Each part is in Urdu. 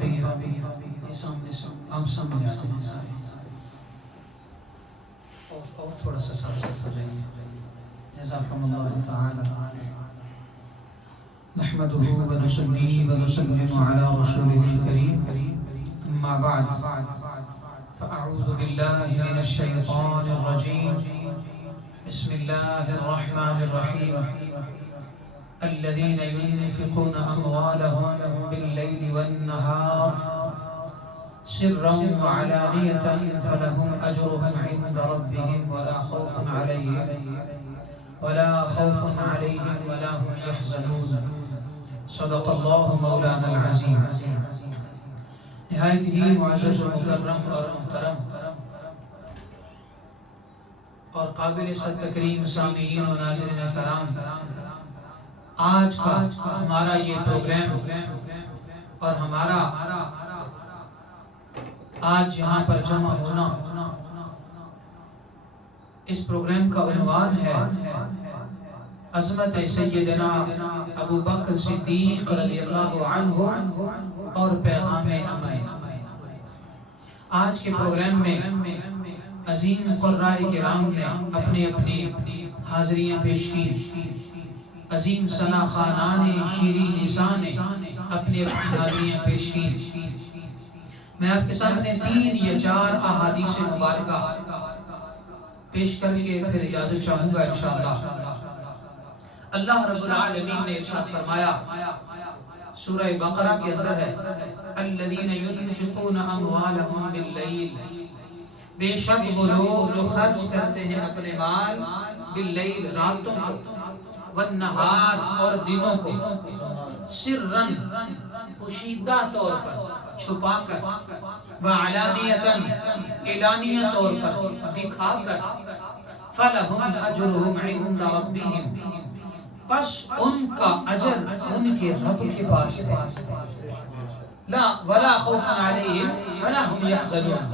بھی یہ سامنے سے آپ سامنے آتے ہیں سارے، اور تھوڑا سا ساتھ سجائیے. جزاکم اللہ تعالی. نحمده ونصلي ونسلم على رسوله الكريم، أما بعد، فأعوذ بالله من الشيطان الرجيم. بسم الله الرحمن الرحيم. الذين ينفقون أموالهم بالليل والنهار سرا وعلانية فلهم أجرهم عند ربهم ولا خوف عليهم ولا هم يحزنون. صدق الله مولانا العظيم. نہایت ہی معزز و مکرم اور محترم اور قابل صد تکریم سامعین و ناظرین کرام، آج کا ہمارا یہ پروگرام اور ہمارا آج یہاں پر جمع ہونا، اس پروگرام کا عنوان ہے عظمت سیدنا ابو بکر صدیق رضی اللہ عنہ اور پیغام امن. آج کے پروگرام میں عظیم قراء کرام نے اپنی اپنی حاضریاں پیش کی. عظیم ثنا خانان شیریں لسان نے اپنی اپنی حاضریاں پیش کی. میں آپ کے سامنے 3 یا 4 احادیث مبارکہ پیش کر کے پھر اجازت چاہوں گا انشاءاللہ. اللہ رب العالمین نے ارشاد فرمایا سورہ بقرہ کے اندر ہے، الذین ينفقون اموالهم باللیل، بے شک وہ لوگ جو خرچ کرتے ہیں اپنے مال باللیل، راتوں کو، والنہار اور دنوں کو، سرن پوشیدہ طور پر، چھپا کر، وعلانیتاً اعلانیہ طور پر، دکھا کر، فلہم اجرہم عند ربہم، پس ان کا اجر ان کے رب کے پاس ہے. لا ولا خوف علیہم ولا هم يحزنون،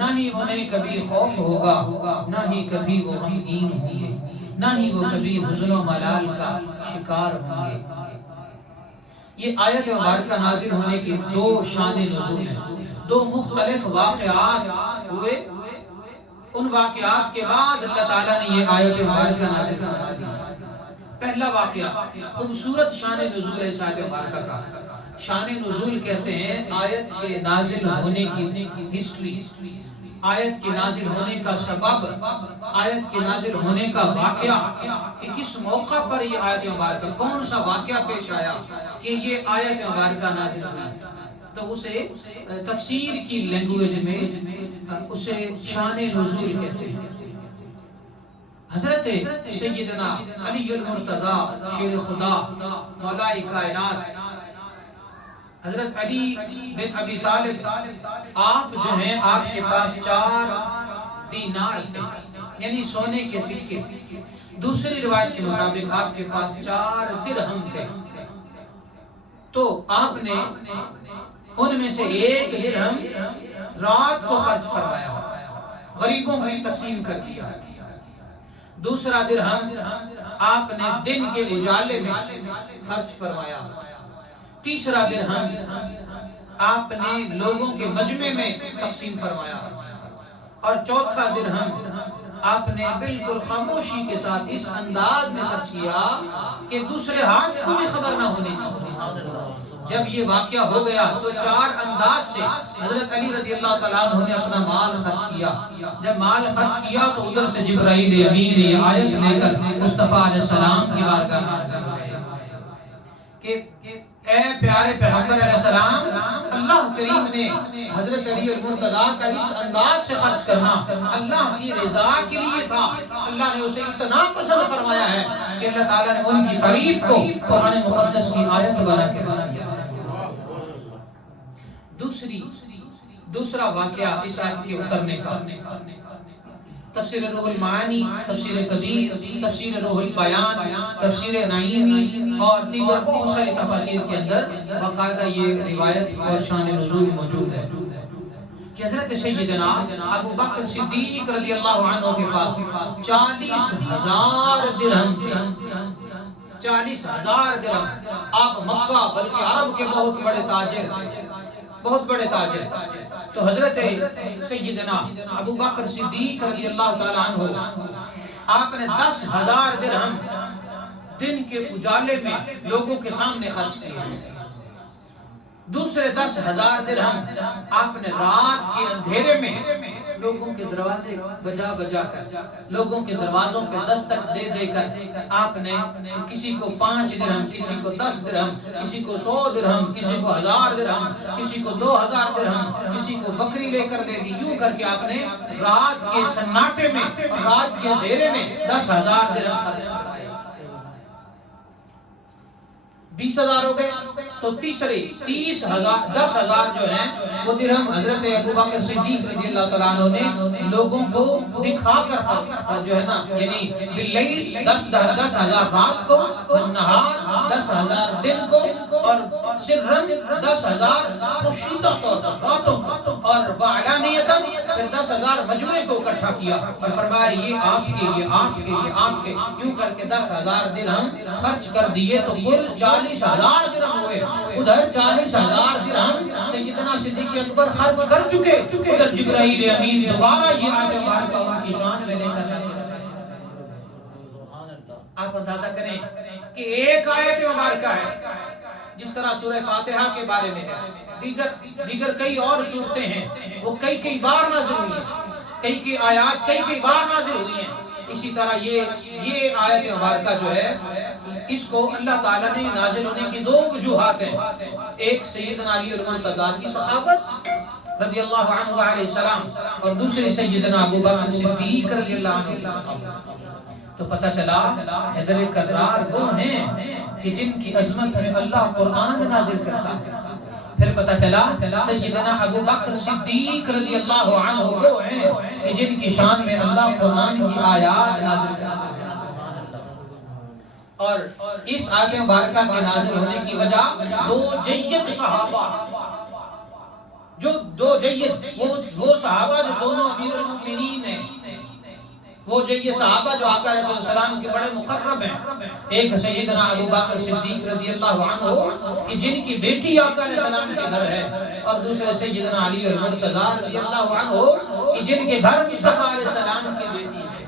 نہ ہی انہیں کبھی خوف ہوگا، نہ ہی کبھی وہ غمگین ہوں گے، نہ ہی وہ کبھی حزن و ملال کا شکار ہوں گے. یہ آیت مبارکہ نازل ہونے کی 2 شان نزول ہیں. 2 مختلف واقعات ہوئے، ان واقعات کے بعد اللہ تعالیٰ نے یہ آیت مبارکہ نازل فرما دی. پہلا واقعہ خوبصورت شان نزول ہے. اس آیت مبارکہ کا شان نزول کہتے ہیں آیت کے نازل ہونے کی ہسٹری، آیت کے نازل ہونے کا سبب، آیت کے نازل ہونے کا واقعہ، کہ کس موقع پر یہ آیت مبارکہ، کون سا واقعہ پیش آیا کہ یہ آیت مبارکہ نازل ہوئی. تو اسے تفسیر کی لینگویج میں اسے شان نزول کہتے ہیں. حضرت سیدنا علی المرتضی شیر خدا مولا کائنات حضرت علی بن ابی طالب، آپ جو ہیں آپ کے پاس 4 دینار تھے، یعنی سونے کے سکے. دوسری روایت کے مطابق آپ کے پاس 4 درہم تھے. تو آپ نے ان میں سے 1 درہم رات کو خرچ فرمایا، غریبوں میں تقسیم کر دیا. دوسرا درہم آپ نے دن کے اجالے میں خرچ فرمایا. تیسرا درہم آپ نے لوگوں کے مجمع میں تقسیم فرمایا. اور چوتھا درہم آپ نے بالکل خاموشی کے ساتھ اس انداز میں خرچ کیا کہ دوسرے ہاتھ کو بھی خبر نہ ہونے دی. جب یہ واقعہ ہو گیا تو 4 انداز سے حضرت علی رضی اللہ تعالیٰ عنہ نے اپنا مال خرچ کیا. جب مال خرچ کیا تو ادھر سے جبرائیل امین یہ آیت لے کر مصطفیٰ علیہ السلام کی بارگاہ میں حاضر ہوئے کہ اے پیارے پیغمبر علیہ السلام، اللہ کریم نے حضرت علی المرتضیٰ کا اس انداز سے خرچ کرنا اللہ کی رضا کے لیے تھا. اللہ نے اسے اتنا پسند فرمایا ہے کہ اللہ تعالیٰ نے ان کی تعریف کو قرآن مقدس کی آیت بنا کے بنا دیا. دوسرا واقعہ اس آیت کے اترنے کا، تفسیر روح المعانی، تفسیر قدیر، تفسیر روح البیان، تفسیر نعیمی اور دیگر بہت ساری تفاسیر کے اندر باقاعدہ یہ روایت اور شان نزول موجود ہے کہ حضرت سیدنا ابو بکر صدیق رضی اللہ عنہ کے پاس 40,000 درہم تھے. 40,000 درہم. آپ مکہ بلکہ عرب کے بہت بڑے تاجر تھے. بہت بڑے تاجر. تو حضرت سیدنا ابو بکر صدیق رضی اللہ تعالی عنہ آپ نے 10,000 درہم دن کے اجالے میں لوگوں کے سامنے خرچ کیے. دوسرے 10,000 درہم آپ نے رات کے اندھیرے میں لوگوں کے دروازے بجا بجا کر، لوگوں کے دروازوں پہ دستک دے دے کر آپ نے کسی کو 5 درہم، کسی کو 10 درہم، کسی کو 100 درہم، کسی کو 1000 درہم، کسی کو 2000 درہم، کسی کو بکری لے کر دے دی. یوں کر کے آپ نے رات کے سناٹے میں اور رات کے اندھیرے میں 10,000 درہم خرچ کیے. 20,000 ہو گئے تو تیسرے 30,000 10,000 جو ہیں وہ درہم حضرت ابو بکر صدیق رضی اللہ تعالیٰ عنہ نے لوگوں کو دکھا کر جو ہے نا، یعنی باللیل 10,000 رات کو، بالنہار 10,000 دن کو، اور سرن 10,000 پوشیدہ طور پر راتوں کو، اور وعلانیتاً پھر 10,000 مجموعے کو اکٹھا کیا اور فرمایا یہ آپ کے، یہ آپ کے، یہ آپ کے. یوں کر کے 10,000 درہم خرچ کر دیے تو کل 40,000 درہم ہوئے. ادھر 40,000 درہم سیدنا صدیق اکبر خرچ کر چکے، ادھر جبرائیل امین دوبارہ یہ آیت مبارکہ ان کی شان میں لے کر آئے. آپ اندازہ کریں کہ ایک آیت مبارکہ ہے جس طرح سورہ فاتحہ کے بارے میں ہے، دیگر کئی اور صورتیں ہیں وہ کئی بار نازل ہوئی ہیں، کئی آیات کئی بار نازل ہوئی ہیں. اسی طرح یہ آیت مبارکہ جو ہے اس کو اللہ تعالیٰ نے نازل ہونے کی 2 وجوہات ہیں. ایک سیدنا علی المرتضیٰ کی صحابت رضی اللہ عنہ علیہ السلام، اور دوسری سیدنا ابو بکر صدیق رضی اللہ عنہ کی صحابت. تو پتہ چلا حیدر کرار وہ ہیں کہ جن کی عظمت میں اللہ قرآن نازل کرتا ہے. پھر پتہ چلا سیدنا ابو بکر صدیق رضی اللہ عنہ وہ ہیں کہ جن کی شان میں اللہ قرآن کی آیات نازل کرتا ہے. اور اس آیت مبارکہ کے نازل ہونے کی وجہ 2 جید صحابہ، جو 2 جید وہ صحابہ جو دونوں امیر المؤمنین ہیں، وہ جید صحابہ جو آقا رسول اللہ علیہ وسلم کے بڑے مقرب ہیں. ایک سیدنا ابو بکر صدیق رضی اللہ عنہ کہ جن کی بیٹی آقا علیہ السلام کے گھر ہے، اور دوسرے سیدنا علی المرتضیٰ رضی اللہ عنہ کہ جن کے گھر مصطفیٰ علیہ السلام کی بیٹی ہے.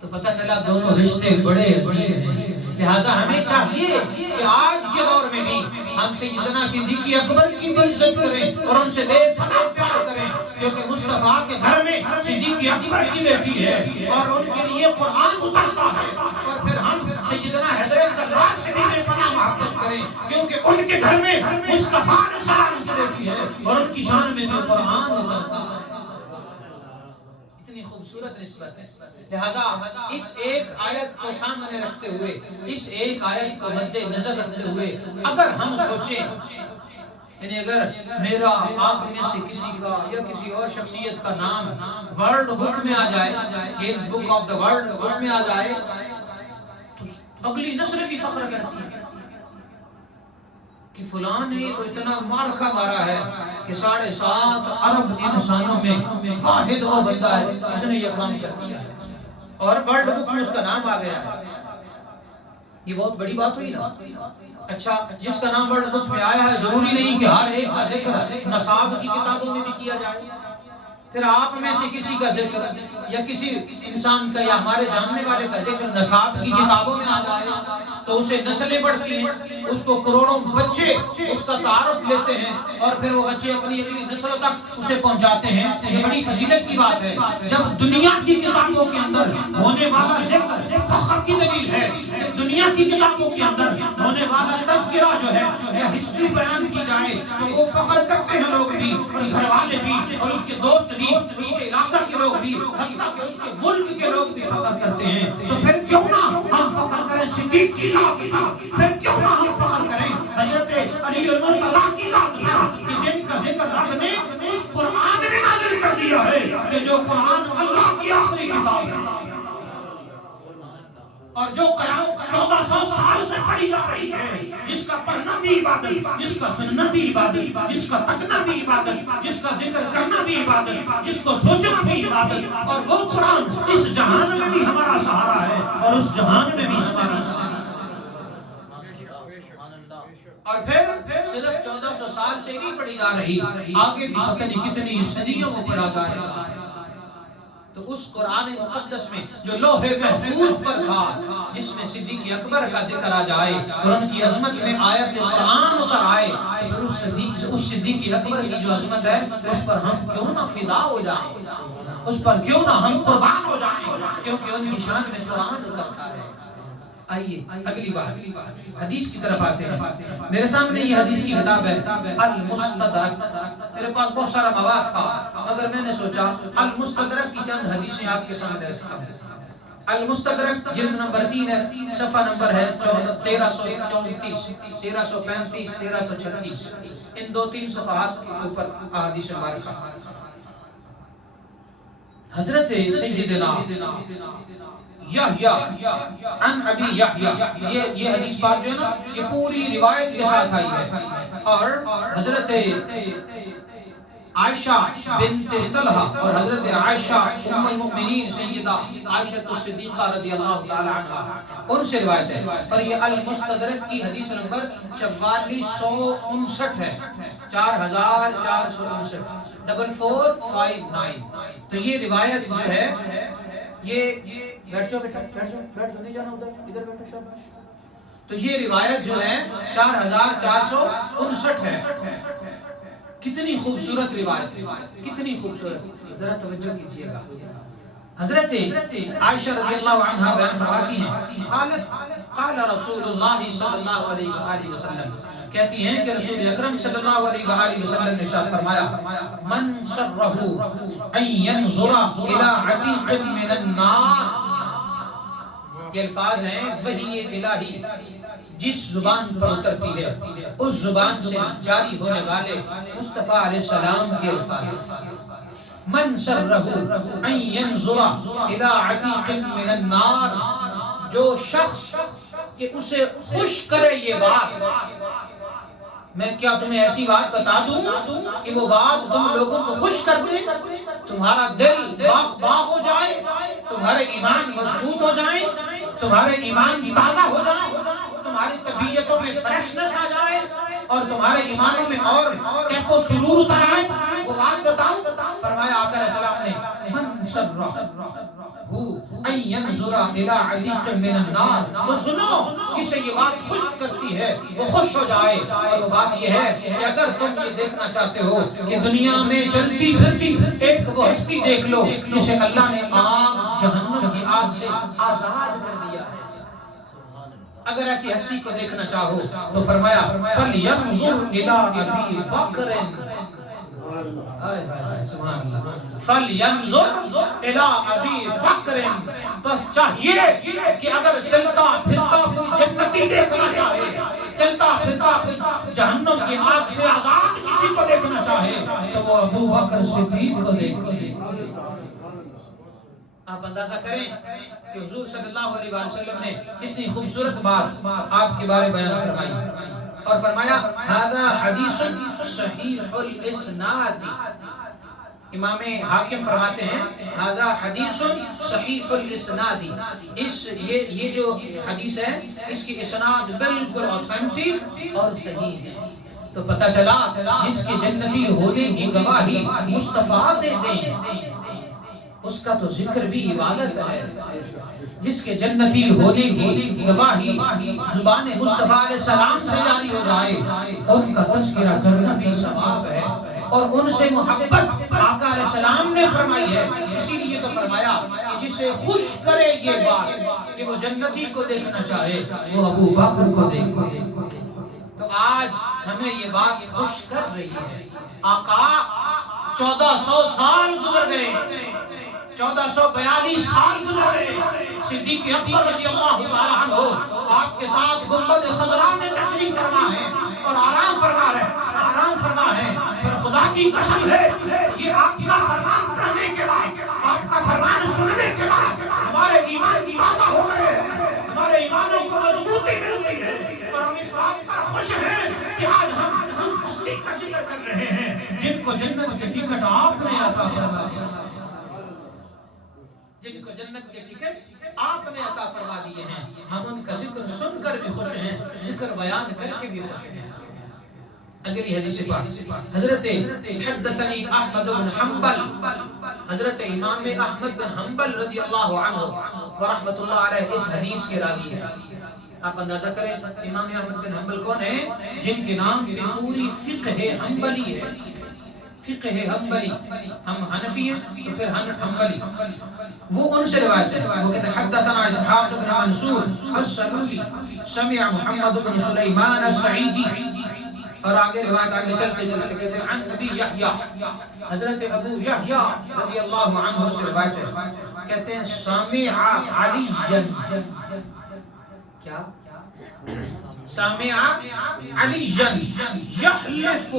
تو پتہ چلا دونوں رشتے بڑے عظیم ہیں. لہٰذا ہمیں چاہیے کہ آج کے دور میں بھی ہم سیدنا صدیق اکبر کی بھی عزت کریں اور ان سے بے پناہ پیار کریں، کیونکہ مصطفیٰ کے گھر میں صدیق اکبر کی بیٹی ہے اور ان کے لیے قرآن اترتا ہے. اور پھر ہم سیدنا حیدر کرار سے بھی بے پناہ محبت کریں، کیونکہ ان کے گھر میں مصطفیٰ علیہ السلام کی بیٹی ہے اور ان کی شان میں بھی قرآن اترتا ہے. اتنی خوبصورت نسبت ہے. لہذا اس ایک آیت کو سامنے رکھتے ہوئے، اس ایک آیت کو مد نظر رکھتے ہوئے اگر ہم سوچیں، یعنی اگر میرا آپ میں سے کسی کا یا کسی اور شخصیت کا نام ورلڈ بک میں آ جائے، Guinness book of the world اس میں آ جائے، تو اگلی نسل بھی فخر کرتی ہے کہ فلاں نے تو اتنا معرکہ مارا ہے کہ 7.5 ارب انسانوں میں واحد وہ بندہ ہے جس نے یہ کام کر دیا ہے اور ورلڈ بک میں اس کا نام آ گیا ہے. یہ بہت بڑی بات ہوئی نا. اچھا، جس کا نام ورلڈ بک میں آیا ہے ضروری نہیں کہ ہر ایک کا ذکر نصاب کی کتابوں میں بھی کیا جائے. پھر آپ میں سے کسی کا ذکر یا کسی انسان کا یا ہمارے جاننے والے کا ذکر نصاب کی کتابوں میں آ جائے تو اسے نسلیں بڑھتی ہیں، اس کو کروڑوں بچے اس کا تعارف لیتے ہیں اور پھر وہ بچے اپنی اگلی نسلوں تک اسے پہنچاتے ہیں. یہ بڑی فضیلت کی بات ہے. جب دنیا کی کتابوں کے اندر ہونے والا ذکر فخر کی دلیل ہے، جب دنیا کی کتابوں کے اندر ہونے والا تذکرہ جو ہے یا ہسٹری بیان کی جائے تو وہ فخر کرتے ہیں لوگ بھی، اور گھر والے بھی، اور اس کے دوست بھی، اس کے علاقہ کے لوگ بھی، حتیٰ کہ اس کے ملک کے لوگ بھی فخر کرتے ہیں. تو پھر کیوں نہ ہم فخر کریں صدیق کی ذات پر، پھر کیوں نہ ہم فخر کریں حضرت علی المرتضیٰ کی ذات پر کہ جن کا ذکر رب نے اس قرآن میں نازل کر دیا ہے کہ جو قرآن اللہ کی آخری کتاب ہے اور جو قیامت 1400 سال سے پڑھی جا رہی ہے، جس کا پڑھنا بھی عبادت، جس کا سننا بھی عبادت، جس کا تکنا بھی عبادت، جس کا ذکر کرنا بھی عبادت، جس کو سوچنا بھی عبادت. اور وہ قرآن اس جہان میں بھی ہمارا سہارا ہے اور اس جہان میں بھی ہمارا سہارا ہے. اور پھر صرف 1400 سال سے نہیں پڑھی جا رہی، آگے بھی پتہ نہیں کتنی صدیوں میں پڑھا جائے گا۔ تو اس قرآن مقدس میں جو لوح محفوظ پر تھا، جس میں صدیق اکبر کا ذکر آ جائے اور ان کی عظمت میں آیت قرآن اتر آئے، تو اس صدیق اکبر کی جو عظمت ہے اس پر ہم کیوں نہ فدا ہو جائیں، اس پر کیوں نہ ہم قربان ہو جائیں، کیونکہ ان کی شان میں قرآن اترتا ہے۔ آئیے اگلی بات حدیث کی طرف آتے ہیں۔ میرے سامنے یہ حدیث کی کتاب ہے المستدرک۔ میرے پاس بہت سارا مواد تھا مگر میں نے سوچا المستدرک کی چند حدیثیں آپ کے سامنے رکھتا ہوں۔ المستدرک جلد نمبر 3 ہے، صفحہ نمبر ہے 1334، 1335، 1336۔ ان 2-3 صفحات کے اوپر احادیث مبارکہ۔ حضرت سیدنا یحییٰ عن ابی یحییٰ، یہ حدیث پاک جو ہے نا یہ پوری روایت کے ساتھ آئی ہے، اور حضرت عائشہ بنت طلحہ اور حضرت عائشہ ام المؤمنین سیدہ عائشہ الصدیقہ رضی اللہ تعالی عنہا ان سے روایت ہے، اور یہ المستدرک کی حدیث نمبر 4459 ہے، 4459، 4459۔ تو یہ روایت جو ہے یہ بیٹھ جاؤ بیٹا، بیٹھ جاؤ، نہیں جانا ادھر، ادھر بیٹھو شاباش۔ تو یہ روایت جو ہے 4459 ہے۔ کتنی خوبصورت روایت ہے، کتنی خوبصورت، ذرا توجہ کیجئے گا۔ حضرت عائشہ رضی اللہ عنہا بیان فرماتی ہیں، قال رسول اللہ صلی اللہ علیہ وآلہ وسلم، کہتی ہیں کہ رسول اکرم صلی اللہ علیہ وآلہ وسلم نے ارشاد فرمایا، من شرہ ان ينظر الى عتیق من النار، یہ الفاظ ہیں وحی الہی جس زبان پر اترتی ہے اس زبان سے جاری ہونے والے مصطفیٰ علیہ السلام کے الفاظ، من شرہ ان ينظر الى عتیق من النار، جو شخص کہ اسے خوش کرے یہ بات، میں کیا تمہیں ایسی بات بتا دوں کہ وہ بات تم لوگوں کو خوش کر دے، تمہارا دل باغ باغ ہو جائے، تمہارے ایمان مضبوط ہو جائیں، تمہارے ایمان تازہ ہو جائیں، تمہاری طبیعتوں میں فریشنس آ جائے اور تمہارے ایمانوں میں اور کیف و سرور اتر آئے، وہ بات بتاؤں؟ فرمایا آقا علیہ السلام نے، من شرہ ان ينظر الى عتیق من النار، وہ سنو کسے یہ بات خوش کرتی ہے وہ خوش ہو جائے، اور وہ بات یہ ہے کہ اگر تم یہ دیکھنا چاہتے ہو کہ دنیا میں چلتی پھرتی ایک وہ ہستی دیکھ لو جسے اللہ نے آگ جہنم کی آگ سے آزاد کر دیا ہے، اگر ایسی ہستی کو دیکھنا چاہو تو فرمایا فَلْيَنْظُرْ إِلَىٰ أَبِي بَكْرٍ، سبحان اللہ، فَلْيَنْظُرْ إِلَىٰ أَبِي بَكْرٍ، بس چاہیے کہ اگر چلتا پھرتا کوئی جنتی دیکھنا چاہے، چلتا پھرتا کوئی جہنم کی آگ سے آزاد کسی کو دیکھنا چاہے تو وہ ابو بکر صدیق کو دیکھے۔ آپ اندازہ کریں کہ حضور صلی اللہ علیہ وسلم نے کتنی خوبصورت بات آپ کے بارے بیان فرمائی، اور فرمایا هذا حدیث صحیح الاسناد، امام حاکم فرماتے ہیں هذا حدیث صحیح الاسناد، یہ جو حدیث ہے اس کی اسناد بالکل اوتھینٹک اور صحیح ہے۔ تو پتہ چلا جس کے جنتی ہونے کی گواہی مصطفیٰ دیتے ہیں اس کا تو ذکر بھی عبادت ہے، جس کے جنتی ہونے کی گواہی زبان مصطفیٰ علیہ السلام سے جاری ہو جائے ان کا تذکرہ کرنا بھی ثواب ہے، اور ان سے محبت آقا علیہ السلام نے فرمائی ہے، اسی لیے تو فرمایا کہ جسے خوش کرے یہ بات کہ وہ جنتی کو دیکھنا چاہے وہ ابو بکر کو دیکھے۔ تو آج ہمیں یہ بات خوش کر رہی ہے، آقا 1400 سال گزر گئے، 1442 سال گزرے، صدیق اکبر رضی اللہ تعالی عنہ آپ کے ساتھ گنبد خضرا میں تشریف فرما ہے اور آرام فرما ہے، پر خدا کی قسم ہے یہ آپ کا فرمان پڑھنے کے بعد، آپ کا فرمان سننے کے بعد ہمارے ایمان تازہ ہو گئے، ہمارے ایمانوں کو مضبوطی مل گئی ہے، اور ہم اس بات پر خوش ہیں کہ آج ہم اس ہستی کا ذکر کر رہے ہیں جن کو جنت کے ٹکٹ آپ نے عطا فرما دیا، جن کو جنت کے ٹکٹ آپ نے عطا فرما دیے ہیں، ہم ان کا ذکر سن کر بھی خوش ہیں، ذکر بیان کر کے بھی خوش ہیں۔ اگلی حدیث پاک حضرت حدثنی احمد بن حنبل، حضرت امام احمد بن حنبل رضی اللہ عنہ ورحمۃ اللہ علیہ اس حدیث کے راوی ہیں۔ آپ اندازہ کریں امام احمد بن حنبل کون ہیں؟ جن کے نام پہ پوری فقہ حنبلی ہے، فقہ حنبلی، ہم حنفی ہیں تو پھر حنبلی، وہ ان سے روایت ہے۔ وہ کہتے ہیں حدثنا اسحاق بن منصور السلولی سمع محمد بن سلیمان السعیدی، اور آگے روایت آگے چلتے چلتے کہتے ہیں عن ابی یحییٰ، حضرت ابو یحییٰ رضی اللہ عنہ سے روایت ہے، کہتے ہیں سمع علی، کیا سمع علی یحلف،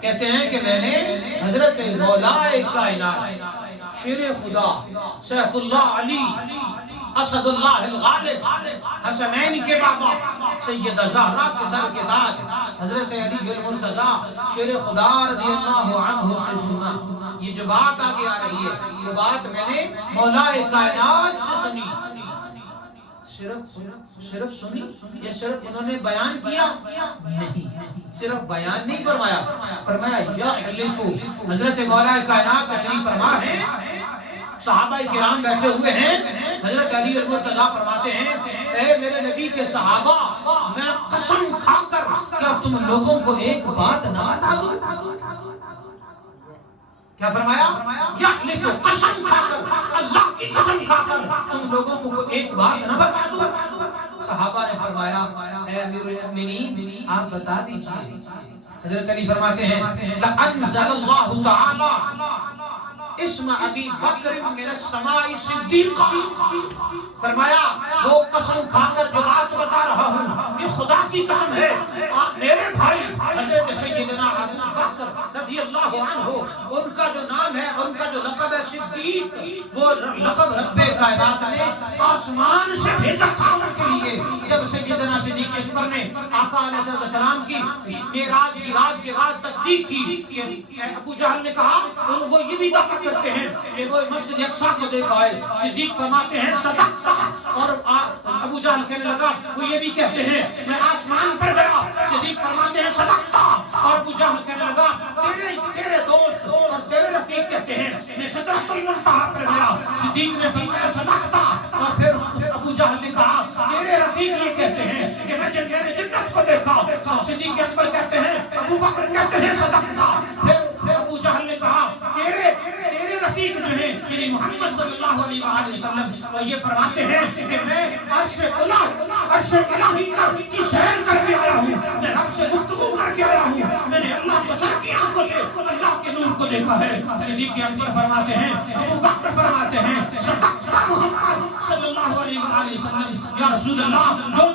کہتے ہیں کہ میں نے حضرت مولا کائنات شیر خدا سیف اللہ علی اسد اللہ الغالب حسنین کے بابا سیدہ زہرا کے سر کے تاج حضرت علی المرتضیٰ شیر خدا رضی اللہ عنہ سے سنا۔ یہ جو بات آگے آ رہی ہے یہ بات میں نے مولا کائنات سے سنی، صرف سنی یا صرف انہوں نے بیان کیا؟ نہیں، صرف بیان نہیں فرمایا، فرمایا یحلف، حضرت مولا کائنات تشریف فرما ہے، صحابہ کرام بیٹھے ہوئے ہیں، حضرت علی المرتضیٰ فرماتے ہیں اے میرے نبی کے صحابہ میں قسم کھا کر کیا تم لوگوں کو ایک بات نہ بتا دوں؟ کیا فرمایا؟ یحلف، قسم کھا کر، اللہ کی قسم کھا کر تم لوگوں کو ایک بات نہ بتا دوں؟ صحابہ نے فرمایا اے امیر المؤمنین آپ بتا دیجئے۔ حضرت علی فرماتے ہیں لَأَنزَلَ اللَّهُ تَعَالَى اسم ابی بکر من السماء صدیقا، فرمایا وہ قسم کھا کر جو بات بتا رہا ہوں کہ خدا کی قسم ہے میرے بھائی حضرت سیدنا ابو بکر رضی اللہ عنہ ان کا جو نام ہے، ان کا جو لقب ہے صدیق، وہ لقب رب کائنات نے آسمان سے بھیجا تھا ان کے لیے۔ جب سیدنا صدیق اکبر نے آقا علیہ السلام کی معراج کی رات کے بعد تصدیق کی کہ ابو جہل نے کہا وہ یہ بھی دعویٰ کرتے ہیں کہ وہ مسجد اقصی کو دیکھا ہے، صدیق فرماتے ہیں صدقتا، اور ابو جہل کہنے لگا وہ یہ بھی کہتے ہیں میں آسمان پر گیا، صدیق فرماتے ہیں صدقتا، اور ابو جہل کہنے لگا تیرے دوست اور تیرے رفیق کہتے ہیں میں سدرۃ المنتہا پر گیا، صدیق نے فرمایا صدقتا، اور پھر ابو جہل نے کہا تیرے رفیق یہ کہتے ہیں کہ میں جنت کو دیکھا، صدیق اکبر کہتے ہیں ابو بکر کہتے ہیں صدقتا، پھر ابو جہل نے کہا تیرے رفیق جو ہیں یعنی محمد صلی اللہ علیہ وآلہ وسلم وہ یہ فرماتے ہیں کہ میں عرش الہی کی سیر کر کے آیا ہوں، میں رب سے گفتگو کر کے آیا ہوں، میں نے اللہ کو سر کی آنکھوں سے اللہ کے نور کو دیکھا ہے۔ صدیق اکبر فرماتے ہیں، ابو بکر فرماتے ہیں صدقتا محمد صلی اللہ علیہ وآلہ وسلم، یا رسول اللہ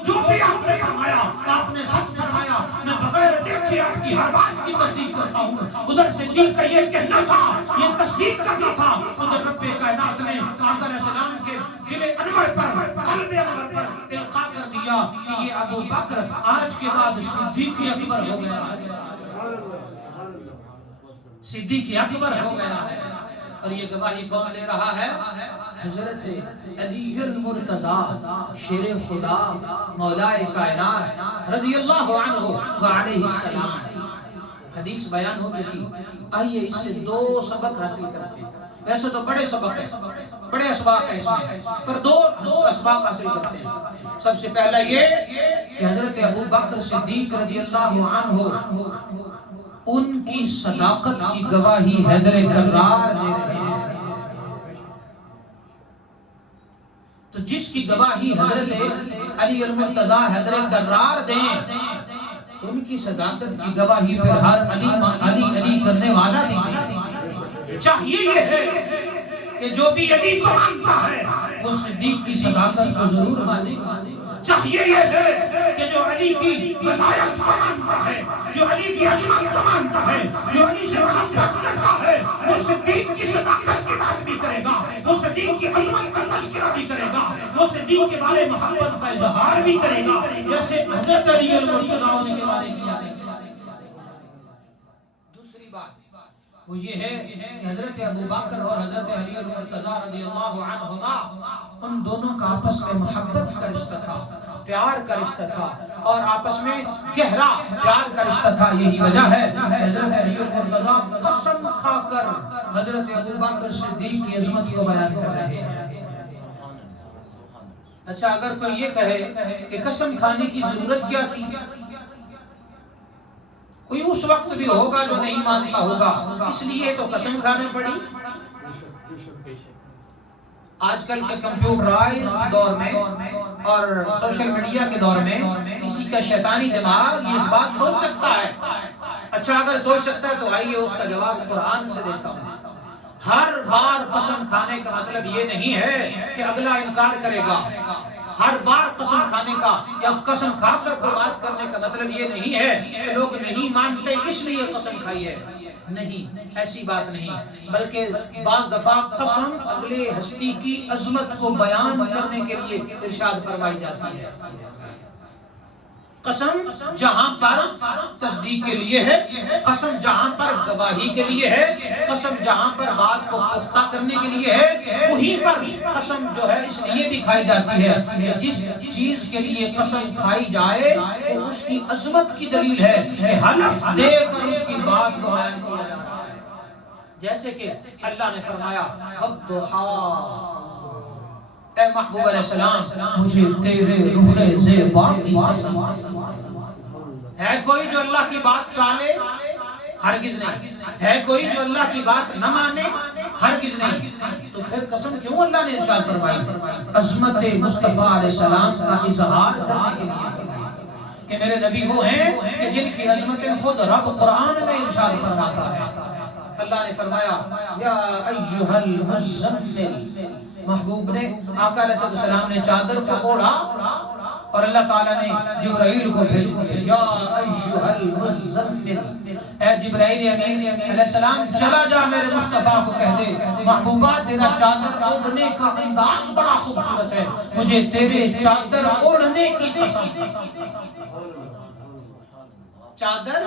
جو بھی آپ نے فرمایا آپ نے سچ فرمایا، میں بغیر دیکھے آپ کی ہر بات کی تصدیق کرتا ہوں۔ ادھر صدیق کا یہ کہنا تھا، یہ تصدیق کرنا تھا، ادھر رب کائنات نے آقا علیہ السلام کے دل انور پر، قلب انور پر القاء کر دیا کہ یہ ابو بکر آج کے بعد صدیق اکبر ہو گیا ہے، صدیق اکبر ہو گیا ہے۔ اور یہ گواہی کون لے رہا ہے؟ حضرت علی المرتضیٰ شیر خدا مولا کائنات رضی اللہ عنہ وعلیہ السلام۔ حدیث بیان ہو چکی، آئیے اس سے دو سبق حاصل کرتے ہیں۔ ویسے تو بڑے سبق ہیں، بڑے اسباق ہیں اس میں، پر دو اسباق حاصل کرتے ہیں۔ سب سے پہلا یہ کہ حضرت ابو بکر صدیق رضی اللہ عنہ ان کی صداقت کی گواہی حیدر کرار دے رہے ہیں۔ تو جس کی گواہی حضرت علی المرتضیٰ حیدر کرار دیں ان کی صداقت کی گواہی پھر ہر علی کرنے والا بھی دے۔ چاہیے یہ ہے کہ جو بھی علی کو مانتا ہے وہ صدیق کی صداقت کو ضرور مانے گا۔ چاہیے یہ ہے کہ جو علی کی ولایت کو مانتا ہے، جو علی کی عظمت کو مانتا ہے، جو علی سے محبت کرتا ہے، وہ صدیق کی صداقت کی بات بھی کرے گا، وہ صدیق کی عظمت کا تذکرہ بھی کرے گا، وہ صدیق کے بارے محبت کا اظہار بھی کرے گا، جیسے حضرت علی المرتضیٰ کے بارے کیا ہے۔ دوسری بات وہ یہ ہے کہ حضرت ابو بکر اور حضرت علی المرتضیٰ رضی اللہ عنہما ان دونوں کا آپس میں محبت کا رشتہ تھا، پیار کا رشتہ تھا، اور آپس میں گہرا پیار کا رشتہ تھا. یہی وجہ ہے حضرت علی المرتضیٰ قسم کھا کر حضرت ابوبکر صدیق کی عظمت کو بیان کر رہے ہیں. اچھا اگر کوئی یہ کہے کہ قسم کھانے کی ضرورت کیا تھی؟ کوئی اس وقت بھی ہوگا جو نہیں مانتا ہوگا اس لیے تو قسم کھانا پڑی. آج کل کے کمپیوٹرائزڈ دور میں اور سوشل میڈیا کے دور میں کسی کا شیطانی دماغ یہ اس بات سوچ سکتا ہے. اچھا اگر سوچ سکتا ہے تو آئیے اس کا جواب قرآن سے دیتا ہوں. ہر بار قسم کھانے کا مطلب یہ نہیں ہے کہ اگلا انکار کرے گا. ہر بار قسم کھانے کا یا قسم کھا کر کوئی بات کرنے کا مطلب یہ نہیں ہے کہ لوگ نہیں مانتے اس لیے قسم کھائی ہے. نہیں، ایسی بات نہیں. بلکہ بعض دفعہ قسم اگلے ہستی کی عظمت کو بیان کرنے کے لیے ارشاد فرمائی جاتی ہے. قسم جہاں پر تصدیق کے لیے ہے، قسم جہاں پر گواہی کے لیے ہے، قسم جہاں پر بات کو پختہ کرنے کے لیے ہے، وہیں پر قسم جو ہے اس لیے بھی کھائی جاتی ہے کہ جس چیز کے لیے قسم کھائی جائے وہ اس کی عظمت کی دلیل ہے کہ حلف دے کر اس کی بات کو بیان کیا جا رہا ہے. جیسے کہ اللہ نے فرمایا والضحیٰ، اے محبوب علیہ السلام مجھے تیرے رخ زیبا کی قسم. ہے کوئی جو اللہ کی بات ٹالے؟ ہرگز نہیں. ہے کوئی جو اللہ کی بات نہ مانے؟ ہرگز نہیں. تو پھر قسم کیوں اللہ نے ارشاد فرمائی؟ عظمت مصطفیٰ علیہ السلام کا اظہار کرنے کے لیے کہ میرے نبی وہ ہیں کہ جن کی عظمتیں خود رب قرآن میں ارشاد فرماتا ہے. اللہ نے فرمایا یا ایھا المزمل، محبوب نے آقا علیہ السلام نے چادر کو اوڑھا اور اللہ تعالیٰ نے جبرائیل کو بھیج دیا یا ایھا المزمل، اے جبرائیل امین علیہ السلام چلا جا میرے مصطفیٰ کو کہہ دے محبوبہ تیرا چادر اوڑھنے کا انداز بڑا خوبصورت ہے، مجھے تیرے چادر اوڑھنے کی قسم. چادر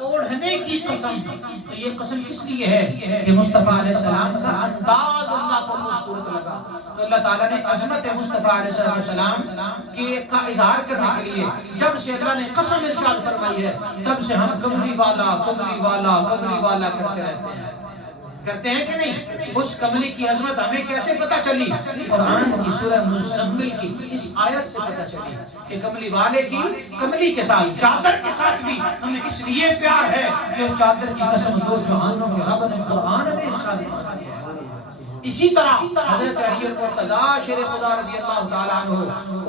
اوڑھنے کی قسم. تو یہ قسم کس لیے ہے کہ مصطفیٰ علیہ السلام کا انداز اللہ کو خوبصورت لگا. تو اللہ تعالیٰ نے عظمت مصطفیٰ علیہ السلام کا اظہار کرنے کے لیے جب سے اللہ نے قسم ارشاد فرمائی ہے تب سے ہم کملی والا کملی والا کملی والا کرتے رہتے ہیں. کرتے ہیں کہ نہیں؟ اس کملی کی عظمت ہمیں کیسے پتا چلی؟ قرآن کی سورہ مزمل کی اس آیت سے پتا چلی کہ کملی والے کی کملی کے ساتھ چادر کے ساتھ بھی ہمیں اس لیے پیار ہے کہ اس چادر کی قسم دو جہانوں کے رب نے قرآن میں ارشاد فرمائی ہے. اسی طرح حضرت علی المرتضیٰ شیر خدا رضی اللہ تعالیٰ عنہ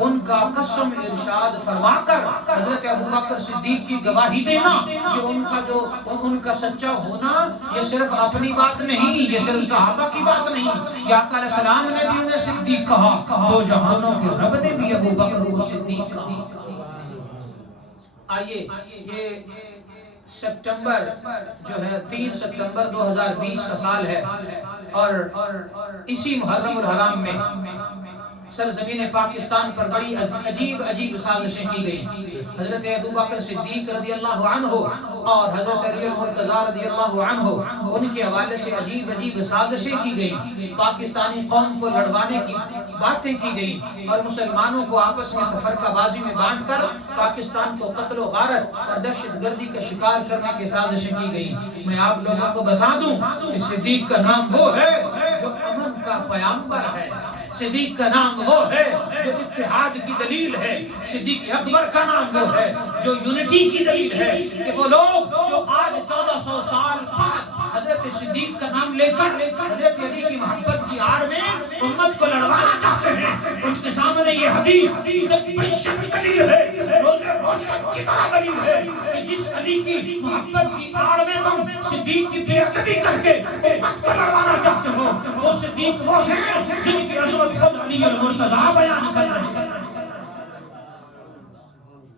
ان کا قسم ارشاد فرما کر حضرت ابوبکر صدیق کی گواہی دینا کہ ان کا سچا ہونا یہ صرف اپنی بات نہیں، یہ صرف صحابہ کی بات نہیں، یا آقا علیہ السلام نے بھی انہیں صدیق کہا، دو جہانوں کے رب نے بھی ابوبکر کو صدیق کہا. آئیے یہ سپٹمبر جو ہے 3 سپٹمبر 2020 کا سال ہے اور اسی محرم الحرام میں سرزمین پاکستان پر بڑی عجیب عجیب سازشیں کی گئی. حضرت ابوبکر صدیق رضی اللہ عنہ اور حضرت علی المرتضیٰ رضی اللہ عنہ ان کے حوالے سے عجیب عجیب سازشیں کی گئی. پاکستانی قوم کو لڑوانے کی باتیں کی گئی اور مسلمانوں کو آپس میں تفرقہ بازی میں بانٹ کر پاکستان کو قتل و غارت اور دہشت گردی کا شکار کرنے کی سازشیں کی گئی. میں آپ لوگوں کو بتا دوں کہ صدیق کا نام وہ ہے جو امن کا پیامبر ہے. صدیق کا نام وہ ہے جو اتحاد کی دلیل ہے. صدیق اکبر کا نام وہ ہے جو یونٹی کی دلیل ہے کہ وہ لوگ جو آج 1400 سال بعد حضرت صدیق کا نام لے کر حضرت علی کی محبت کی آڑ میں امت کو لڑوانا چاہتے ہیں ان کے سامنے یہ حدیث دلیل ہے، روشن کی طرح دلیل ہے کہ جس علی کی محبت کی آڑ میں تم صدیق کی بے ادبی کر کے امت کو لڑوانا چاہتے ہو وہ صدیق وہ ہیں جن کی عظمت خود علی المرتضیٰ بیان کر رہے ہیں.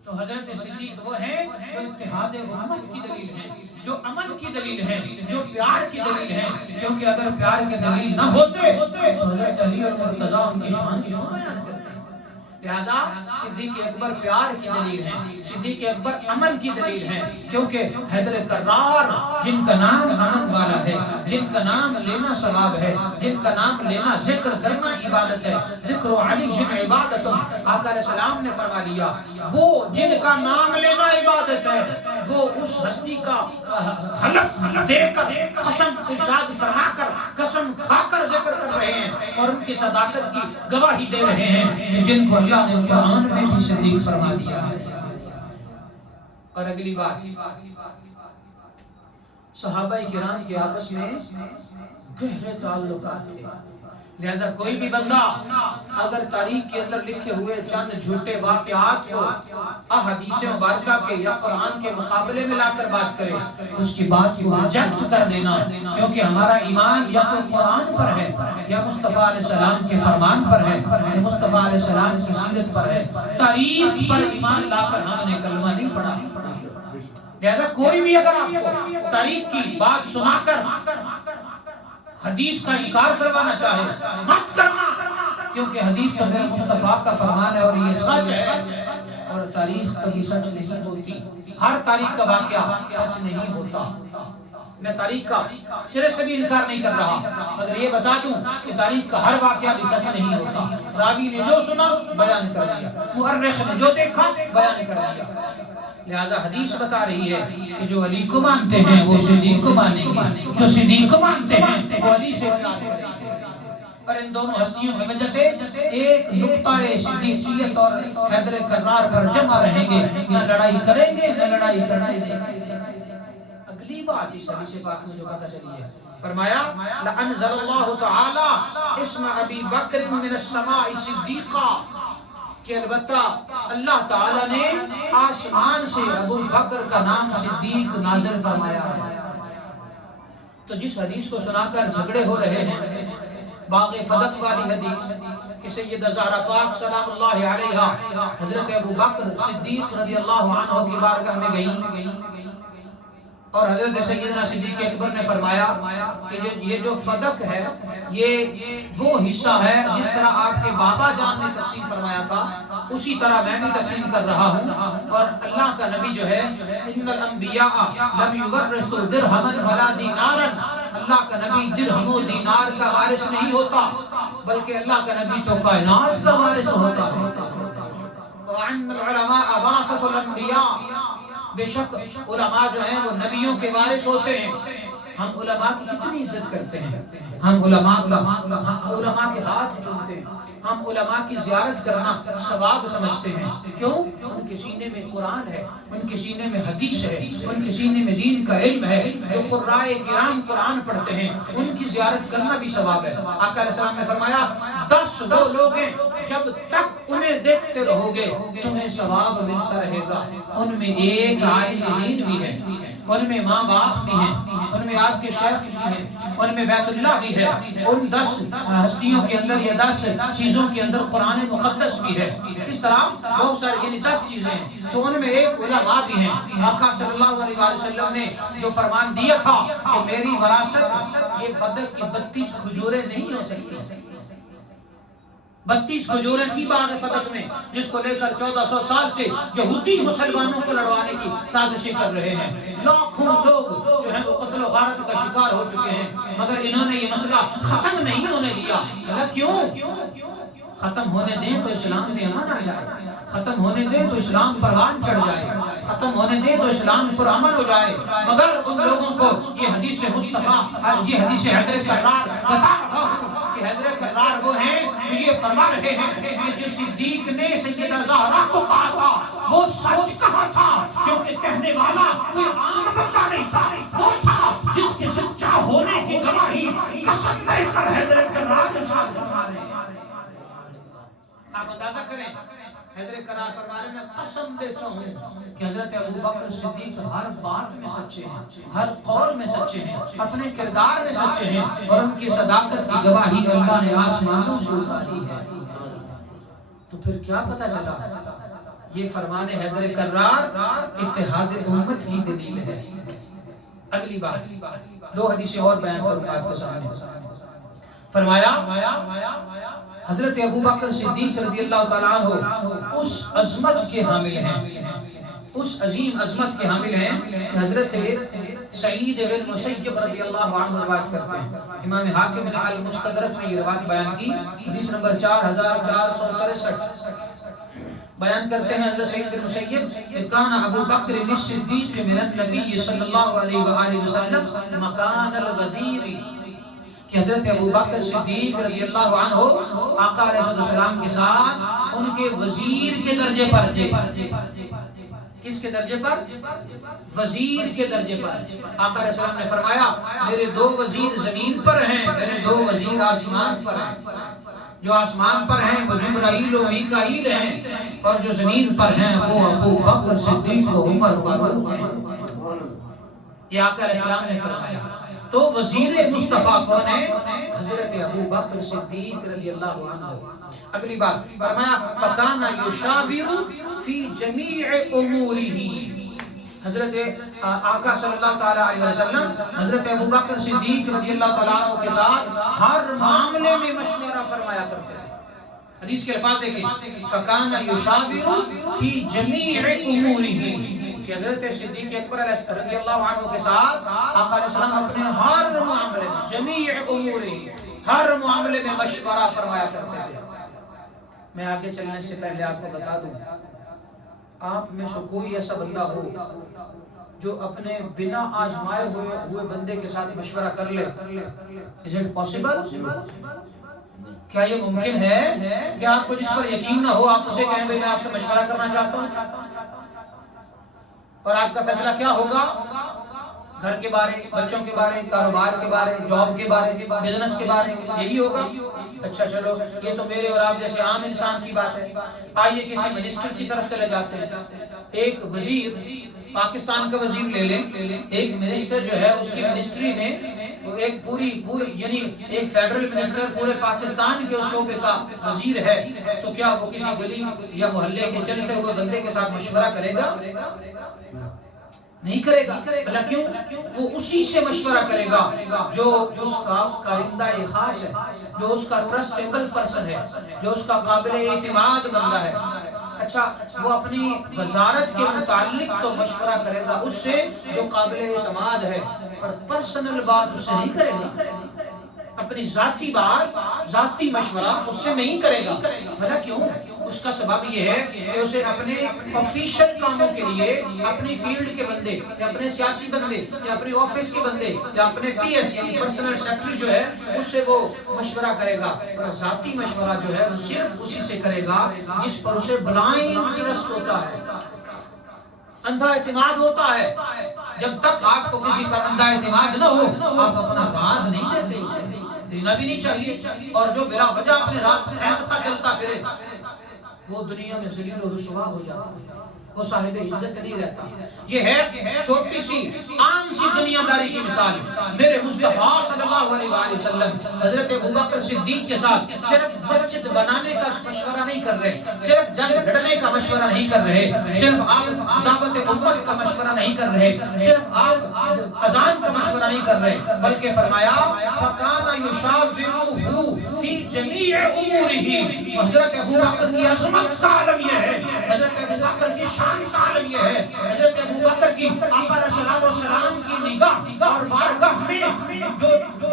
تو حضرت صدیق وہ ہیں جو اتحاد امت کی دلیل ہیں، جو امن کی دلیل ہیں، جو پیار کی دلیل ہیں. کیونکہ اگر پیار کی دلیل نہ ہوتے تو حضرت علی المرتضیٰ ان کی شان کیوں بیان کرتے ہیں؟ لہذا صدیق اکبر پیار کی دلیل ہے، صدیق اکبر امن کی دلیل ہے، کیونکہ حیدر کرار جن کا نام امن والا ہے، جن کا نام لینا ثواب ہے، جن کا نام لینا ذکر کرنا عبادت ہے، ذکر علی جن عبادت، آقا علیہ السلام نے فرما لیا وہ جن کا نام لینا عبادت ہے وہ اس ہستی کا حلف دے کر قسم ارشاد فرما کر قسم کھا کر ذکر کر رہے ہیں اور ان کی صداقت کی گواہی دے رہے ہیں جن کو اللہ نے قرآن میں بھی صدیق فرما دیا ہے۔ اور اگلی بات، صحابہ کرام کے آپس میں گہرے تعلقات تھے، لہذا کوئی بھی بندہ اگر تاریخ کے اندر لکھے ہوئے چند جھوٹے واقعات کو احادیث مبارکہ کے یا قرآن کے مقابلے میں لا کر بات کرے، اس کی بات کو ریجیکٹ کر دینا، کیونکہ ہمارا ایمان یا تو قرآن پر ہے یا مصطفیٰ علیہ السلام کے فرمان پر ہے یا مصطفیٰ علیہ السلام کی سیرت پر ہے۔ تاریخ پر ایمان لا کر ہم نے کلمہ نہیں پڑھا۔ لہذا کوئی بھی اگر آپ کو تاریخ کی بات سنا کر حدیث کا انکار کروانا چاہے، مت کرنا، کیونکہ حدیث تو میرے مصطفیٰ کا فرمان ہے اور یہ سچ ہے، اور تاریخ کبھی سچ نہیں ہوتی، ہر تاریخ کا واقعہ سچ نہیں ہوتا۔ میں تاریخ کا سرے سے بھی انکار نہیں کر رہا، مگر یہ بتا دوں کہ تاریخ کا ہر واقعہ بھی سچ نہیں ہوتا۔ راوی نے جو سنا بیان کر دیا، مؤرخ نے جو دیکھا بیان کر دیا۔ لہذا حدیث بتا رہی ہے کہ جو علی کو مانتے ہیں وہ صدیق کو مانیں گے، جو صدیق کو مانتے ہیں وہ علی سے پیار کریں گے۔ اور ان دونوں ہستیوں کی وجہ سے ایک نقطہ صدیقیت اور حیدر کرار پر جمع رہیں گے، نہ لڑائی کریں گے نہ لڑائی کرنے دیں گے۔ اگلی بات اس حدیث پاک میں جو پتہ چلی ہے، فرمایا لَأَنزَلَ اللَّهُ تَعَالَى اسْمَ أَبِي بَكْرٍ مِّنَ السَّمَاءِ صِدِّيقًا، کہ البتہ اللہ تعالیٰ نے آسمان سے ابو بکر کا نام صدیق نازل فرمایا ہے۔ تو جس حدیث کو سنا کر جھگڑے ہو رہے ہیں، باغ فدق والی حدیث کہ سیدہ زہرا پاک سلام اللہ علیہا حضرت ابو بکر صدیق رضی اللہ عنہ کی بارگاہ میں گئی اور حضرت سیدنا صدیق اکبر نے فرمایا کہ یہ جو فدق ہے یہ وہ حصہ ہے جس طرح آپ کے بابا جان نے تقسیم فرمایا تھا اسی طرح میں بھی تقسیم کر رہا ہوں۔ اور اللہ کا نبی جو ہے ان الانبیاء لم یورثوا درہما ولا دینارا، اللہ کا نبی درہم و دینار کا وارث نہیں ہوتا بلکہ اللہ کا نبی تو کائنات کا وارث ہوتا ہے۔ وَأَنَّ الْعُلَمَاءَ وَرَثَةُ الْأَنْبِيَاء، بے شک علماء جو ہیں وہ نبیوں کے وارث ہوتے ہیں۔ ہم علماء کی کتنی عزت کرتے ہیں، ہم علماء کے ہاتھ چومتے ہیں، ہم علماء کی زیارت کرنا ثواب سمجھتے ہیں۔ کیوں؟ ان کے سینے میں قرآن ہے، ان کے سینے میں حدیث ہے، ان کے سینے میں دین کا علم ہے۔ جو قرائے کرام قرآن پڑھتے ہیں ان کی زیارت کرنا بھی ثواب ہے۔ آقا علیہ السلام نے فرمایا 10 وہ لوگ ہیں جب تک انہیں دیکھتے رہو گے تمہیں ثواب ملتا رہے گا۔ ان میں ایک عالم دین بھی ہے، ان میں ماں باپ بھی ہیں، ان میں آپ کے شیخ بھی ہیں، ان میں بیت اللہ بھی ہے۔ ان 10 ہستیوں کے اندر یا 10 چیزوں کے اندر قرآن مقدس بھی ہے۔ اس طرح بہت سارے یعنی 10 چیزیں ہیں تو ان میں ایک علماء بھی ہیں۔ آقا صلی اللہ علیہ وسلم نے جو فرمان دیا تھا کہ میری وراثت یہ فدق کی 32 کھجوریں نہیں ہو سکتی، 32 کھجوریں تھی باغ فدق میں جس کو لے کر 1400 سال سے یہودی مسلمانوں کو لڑوانے کی سازشیں کر رہے ہیں۔ لاکھوں لوگ جو ہیں وہ قتل و غارت کا شکار ہو چکے ہیں مگر انہوں نے یہ مسئلہ ختم نہیں ہونے دیا۔ کیوں؟ ختم ہونے دیں تو اسلام میں امن آ جائے، ختم ہونے دیں تو اسلام پروان چڑھ جائے، ختم ہونے دیں تو اسلام پر امن ہو جائے۔ مگر ان لوگوں کو یہ حدیث مصطفیٰ یہ حدیث حیدر کرار بتا رہا ہوں کہ حیدر کرار وہ ہیں جو یہ فرما رہے ہیں کہ جو صدیق نے سیدہ زہرا کو کہا تھا وہ سچ کہا تھا، کیونکہ کہنے والا کوئی عام بندہ نہیں تھا، وہ تھا جس کے سچا ہونے کی گواہی قسم دے کر حیدر کرار ارشاد فرما رہے ہیں۔ آپ اندازہ کریں حیدر کرار فرما رہے ہیں میں قسم دیتا ہوں کہ حضرت ابو بکر صدیق ہر بات میں سچے ہیں، ہر قول میں سچے ہیں، اپنے کردار میں سچے ہیں اور ان کی صداقت کی گواہی اللہ نے آسمانوں سے اتاری ہے۔ تو پھر کیا پتہ چلا؟ یہ فرمان حیدر کرار اتحاد امت کی دلیل ہے۔ اگلی بات 2 حدیثیں اور بیان کروں آپ کے سامنے۔ فرمایا حضرت ابو بکر صدیق رضی اللہ تعالیٰ عنہ اس عظمت کے حامل ہیں، اس عظیم عظمت کے حامل ہیں کہ حضرت سعید بن مسیب رضی اللہ عنہ روایت کرتے ہیں۔ امام حاکم نے المستدرک میں یہ روایت بیان کی، حدیث نمبر 4463 بیان کرتے ہیں حضرت سعید بن مسیب کان ابو بکر الصدیق من النبی صلی اللہ علیہ وآلہ وسلم مکان الوزیر، کہ حضرت ابو بکر صدیق رضی اللہ عنہ آقا علیہ السلام کے ساتھ ان کے وزیر کے درجے پر تھے۔ کس کے درجے پر؟ وزیر کے درجے پر۔ آقا علیہ السلام نے فرمایا میرے 2 وزیر زمین پر ہیں، میرے 2 وزیر آسمان پر ہیں۔ جو آسمان پر ہیں وہ جبرائیل و میکائیل ہیں، اور جو زمین پر ہیں وہ ابو بکر صدیق و عمر فاروق ہیں۔ یہ آقا علیہ السلام نے فرمایا۔ تو وزیر مصطفیٰ کون ہے؟ حضرت ابو بکر صدیق رضی اللہ عنہ۔ اگلی بات فرمایا فَكَانَ يُشَاوِرُ فِي جَمِيعِ أُمُورِهِ، حضرت آقا صلی اللہ تعالیٰ علیہ وسلم حضرت ابو بکر صدیق رضی اللہ تعالیٰ عنہ کے ساتھ ہر معاملے میں مشورہ فرمایا کرتے ہیں۔ حدیث کے الفاظ دیکھیں فَكَانَ يُشَاوِرُ فِي جَمِيعِ أُمُورِهِ، کہ حضرت صدیق اکبر رضی اللہ عنہ کے ساتھ آقا علیہ السلام اپنے ہر معاملے میں جمیع امورہ، ہر معاملے میں مشورہ فرمایا کرتے تھے۔ میں آگے چلنے سے پہلے آپ کو بتا دوں، آپ میں سے کوئی ایسا بندہ ہو جو اپنے بنا آزمائے ہوئے بندے کے ساتھ مشورہ کر لے، is it possible؟ کیا یہ ممکن ہے کہ آپ کو جس پر یقین نہ ہو آپ اسے کہیں بھئی میں آپ سے مشورہ کرنا چاہتا ہوں، اور آپ کا فیصلہ کیا ہوگا؟ گھر کے بارے، بچوں کے بارے، کاروبار کے بارے، جاب کے بارے، بزنس کے بارے، یہی ہوگا؟ اچھا چلو یہ تو میرے اور آپ جیسے عام انسان کی بات ہے۔ آئیے کسی منسٹر کی طرف چلے جاتے ہیں۔ ایک وزیر، پاکستان کا وزیر لے لیں، ایک منسٹر جو ہے اس کی منسٹری نے ایک پوری یعنی ایک فیڈرل منسٹر پورے پاکستان کے اس شعبے کا وزیر ہے، تو کیا وہ کسی گلی یا محلے کے چلتے ہوئے بندے کے ساتھ مشورہ کرے گا؟ نہیں کرے گا۔ بھلا کیوں؟ وہ اسی سے مشورہ کرے گا جو اس کا کارندہ خاص ہے، جو اس کا ٹرسٹیبل پرسن ہے، جو اس کا قابل اعتماد بندہ ہے۔ اچھا وہ اپنی وزارت کے متعلق تو مشورہ کرے گا اس سے جو قابل اعتماد ہے، پر پرسنل بات اس سے نہیں کرے گا، اپنی ذاتی بات، ذاتی مشورہ اس سے نہیں کرے گا۔ بھلا کیوں؟ اس کا سبب یہ ہے کہ اسے اپنے آفیشل کاموں کے لیے اپنی فیلڈ کے بندے یا اپنے سیاسی بندے یا اپنی آفس کے بندے یا اپنے پی ایس یعنی پرسنل سیکرٹری جو ہے اس سے وہ مشورہ کرے گا، اور ذاتی مشورہ جو ہے وہ صرف اسی سے کرے گا جس پر اسے بلائنڈ ٹرسٹ ہوتا ہے، اندھا اعتماد ہوتا ہے۔ جب تک آپ کو کسی پر اندھا اعتماد نہ ہو آپ اپنا راز نہیں دیتے، اسے دینا بھی نہیں چاہیے، اور جو بلا وجہ اپنے راز پھینکتا چلتا پھرے وہ دنیا میں ذلیل و رسوا ہو جاتا ہے، وہ صاحب عزت نہیں رہتا۔ یہ ہے چھوٹی سی عام سی دنیا داری کی مثال۔ میرے مصطفیٰ صلی اللہ علیہ وآلہ وسلم حضرت ابوبکر صدیق کے ساتھ صرف مسجد بنانے کا مشورہ نہیں کر رہے، صرف جنگ لڑنے کا مشورہ نہیں کر رہے، صرف آپ دعوت امت کا مشورہ نہیں کر رہے، صرف آپ اذان کا مشورہ نہیں کر رہے، بلکہ فرمایا فَكَانَ يُشَاوِرُهُ فِي جَمِيعِ أُمُورِهِ۔ حضرت ابوبکر کی عظمت کا عالم یہ ہے، حضرت ابوبکر کی شان کا عالم یہ ہے، حضرت ابوبکر کی آقا علیہ السلام کی نگاہ اور بارگاہ میں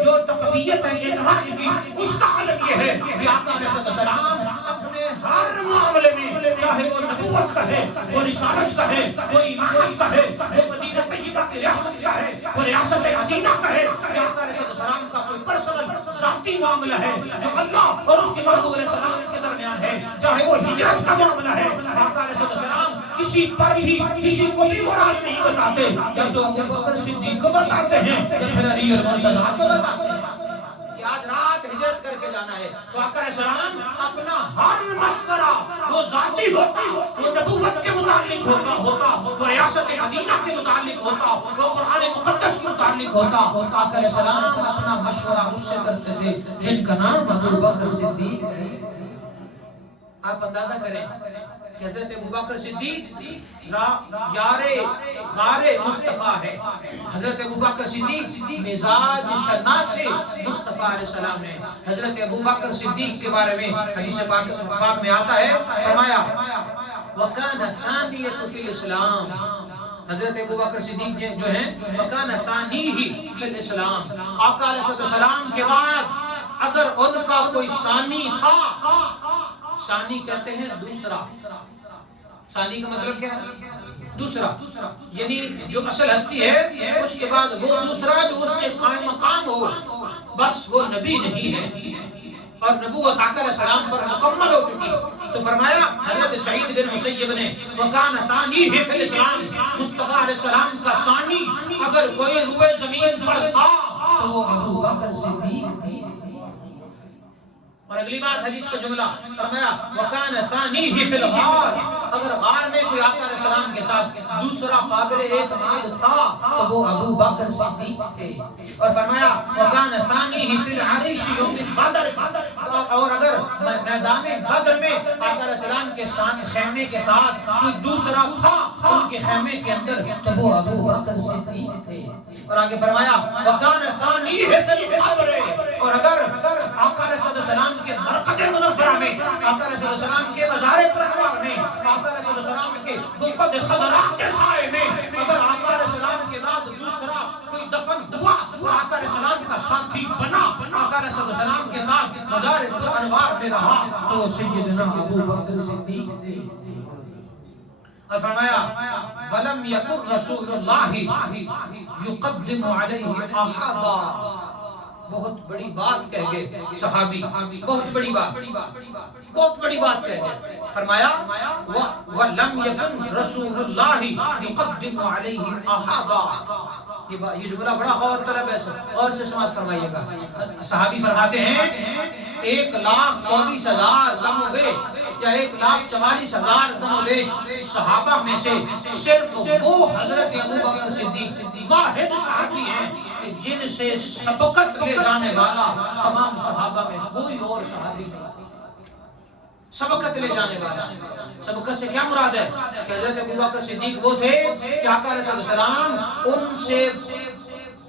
جو تقویت ہے اعتماد کی، اس کا عالم یہ ہے کہ آقا علیہ السلام اپنے ہر معاملے میں، چاہے وہ نبوت کا ہے، وہ رسالت کا ہے، وہ امامت کا ہے، وہ مدینہ طیبہ کی ریاست کا ہے، وہ ریاست مدینہ کا ہے، آقا علیہ السلام کا کوئی پرسنل ذاتی معاملہ ہے جو اللہ اور اس کے محبوب علیہ السلام کے درمیان ہے، چاہے وہ ہجرت کا معاملہ ہے۔ آقا علیہ السلام کسی پر بھی کسی کو بھی مراد نہیں بتاتے، یا تو ابوبکر صدیق کو بتاتے ہیں یا پھر علی اور مرتضیٰ کو بتاتے ہیں کہ آج رات ہجرت کر کے جانا ہے۔ تو آقا علیہ السلام اپنا ہر مشورہ وہ ذاتی ہوتا، وہ نبوت کے متعلق ہوتا، وہ ریاست مدینہ کے متعلق ہوتا، وہ قرآن مقدس کے متعلق ہوتا۔ آقا علیہ السلام اپنا مشورہ اس سے کرتے تھے جن کا نام ابوبکر صدیق ہے۔ آپ اندازہ کریں کہ حضرت ابوبکر صدیق یار غار مصطفیٰ ہے. حضرت ابوبکر صدیق مزاج شناس مصطفیٰ علیہ السلام ہے. حضرت ابوبکر صدیق کے بارے میں حدیث پاک میں آتا ہے، فرمایا وَكَانَ ثَانِيَةُ فِي الْإِسْلَامِ. حضرت ابوبکر صدیق جو ہیں وَكَانَ ثَانِيهِ فِي الْإِسْلَامِ. آقا علیہ السلام کے بعد اگر ان کا کوئی ثانی تھا، ثانی کہتے ہیں دوسرا. ثانی کا مطلب کیا ہے؟ دوسرا، یعنی جو اصل ہستی ہے اس کے بعد وہ دوسرا جو اس کے قائم مقام ہو، بس وہ نبی نہیں ہے اور نبوت آقا علیہ السلام پر مکمل ہو چکی. تو فرمایا حضرت سعید بن مسیب نے وَكَانَ ثَانِيهِ فِي الْإِسْلَامِ. مصطفیٰ علیہ السلام کا ثانی اگر کوئی روئے زمین پر تھا تو وہ ابوبکر صدیق تھی. اور اگلی بات حدیث کا جملہ فرمایا وَكَانَ ثَانِيهِ فِي الْغَارِ. اگر غار میں کوئی آقا علیہ السلام کے ساتھ دوسرا قابل اعتماد تھا تو وہ ابوبکر صدیق تھے. اور فرمایا وَكَانَ ثَانِيهِ فِي الْعَرِيشِ يَوْمِ بَدْرِ. اور اگر میدان بدر میں آقا علیہ السلام کے خیمے کے ساتھ کوئی دوسرا تھا ان کے خیمے کے اندر تو وہ ابوبکر صدیق تھے. اور آگے فرمایا وَكَانَ ثَانِيهِ فِي الْقَبْرِ. اور اگر آقا علیہ السلام کے مرقد منورہ میں، آقا علیہ السلام کے مزار پرور میں، آقا علیہ السلام کے گنبد خضرا کے سائے میں اگر آقا علیہ السلام کے بعد دوسرا کوئی دفن ہوا تو آقا علیہ السلام کا ساتھی بنا، آقا علیہ السلام کے ساتھ مزار پرانوار میں رہا تو وہ سیدنا ابوبکر صدیق تھے. اور فرمایا وَلَمْ يَكُنْ رَسُولُ اللَّهِ يُقَدِّمُ عَلَيْهِ أَحَدًا. بہت بڑی بات کہہ گئے صحابی، بہت بڑی بات کہہ گئے. فرمایا وَلَمْ يَكُنْ رَسُولُ اللَّهِ يُقَدِّمُ عَلَيْهِ أَحَدًا. یہ جملہ بڑا غور طلب ہے، اور سے سماعت فرمائیے گا. صحابی فرماتے ہیں 1,24,000 کم و بیش یا 1,44,000 کم و بیش صحابہ میں سے صرف وہ حضرت ابوبکر صدیق واحد صحابی ہیں کہ جن سے سبقت لے جانے والا تمام صحابہ میں کوئی اور صحابی نہیں. سبقت لے جانے والا، سبقت سے کیا مراد ہے کہ حضرت ابوبکر صدیق وہ تھے کہ آقا علیہ السلام ان سے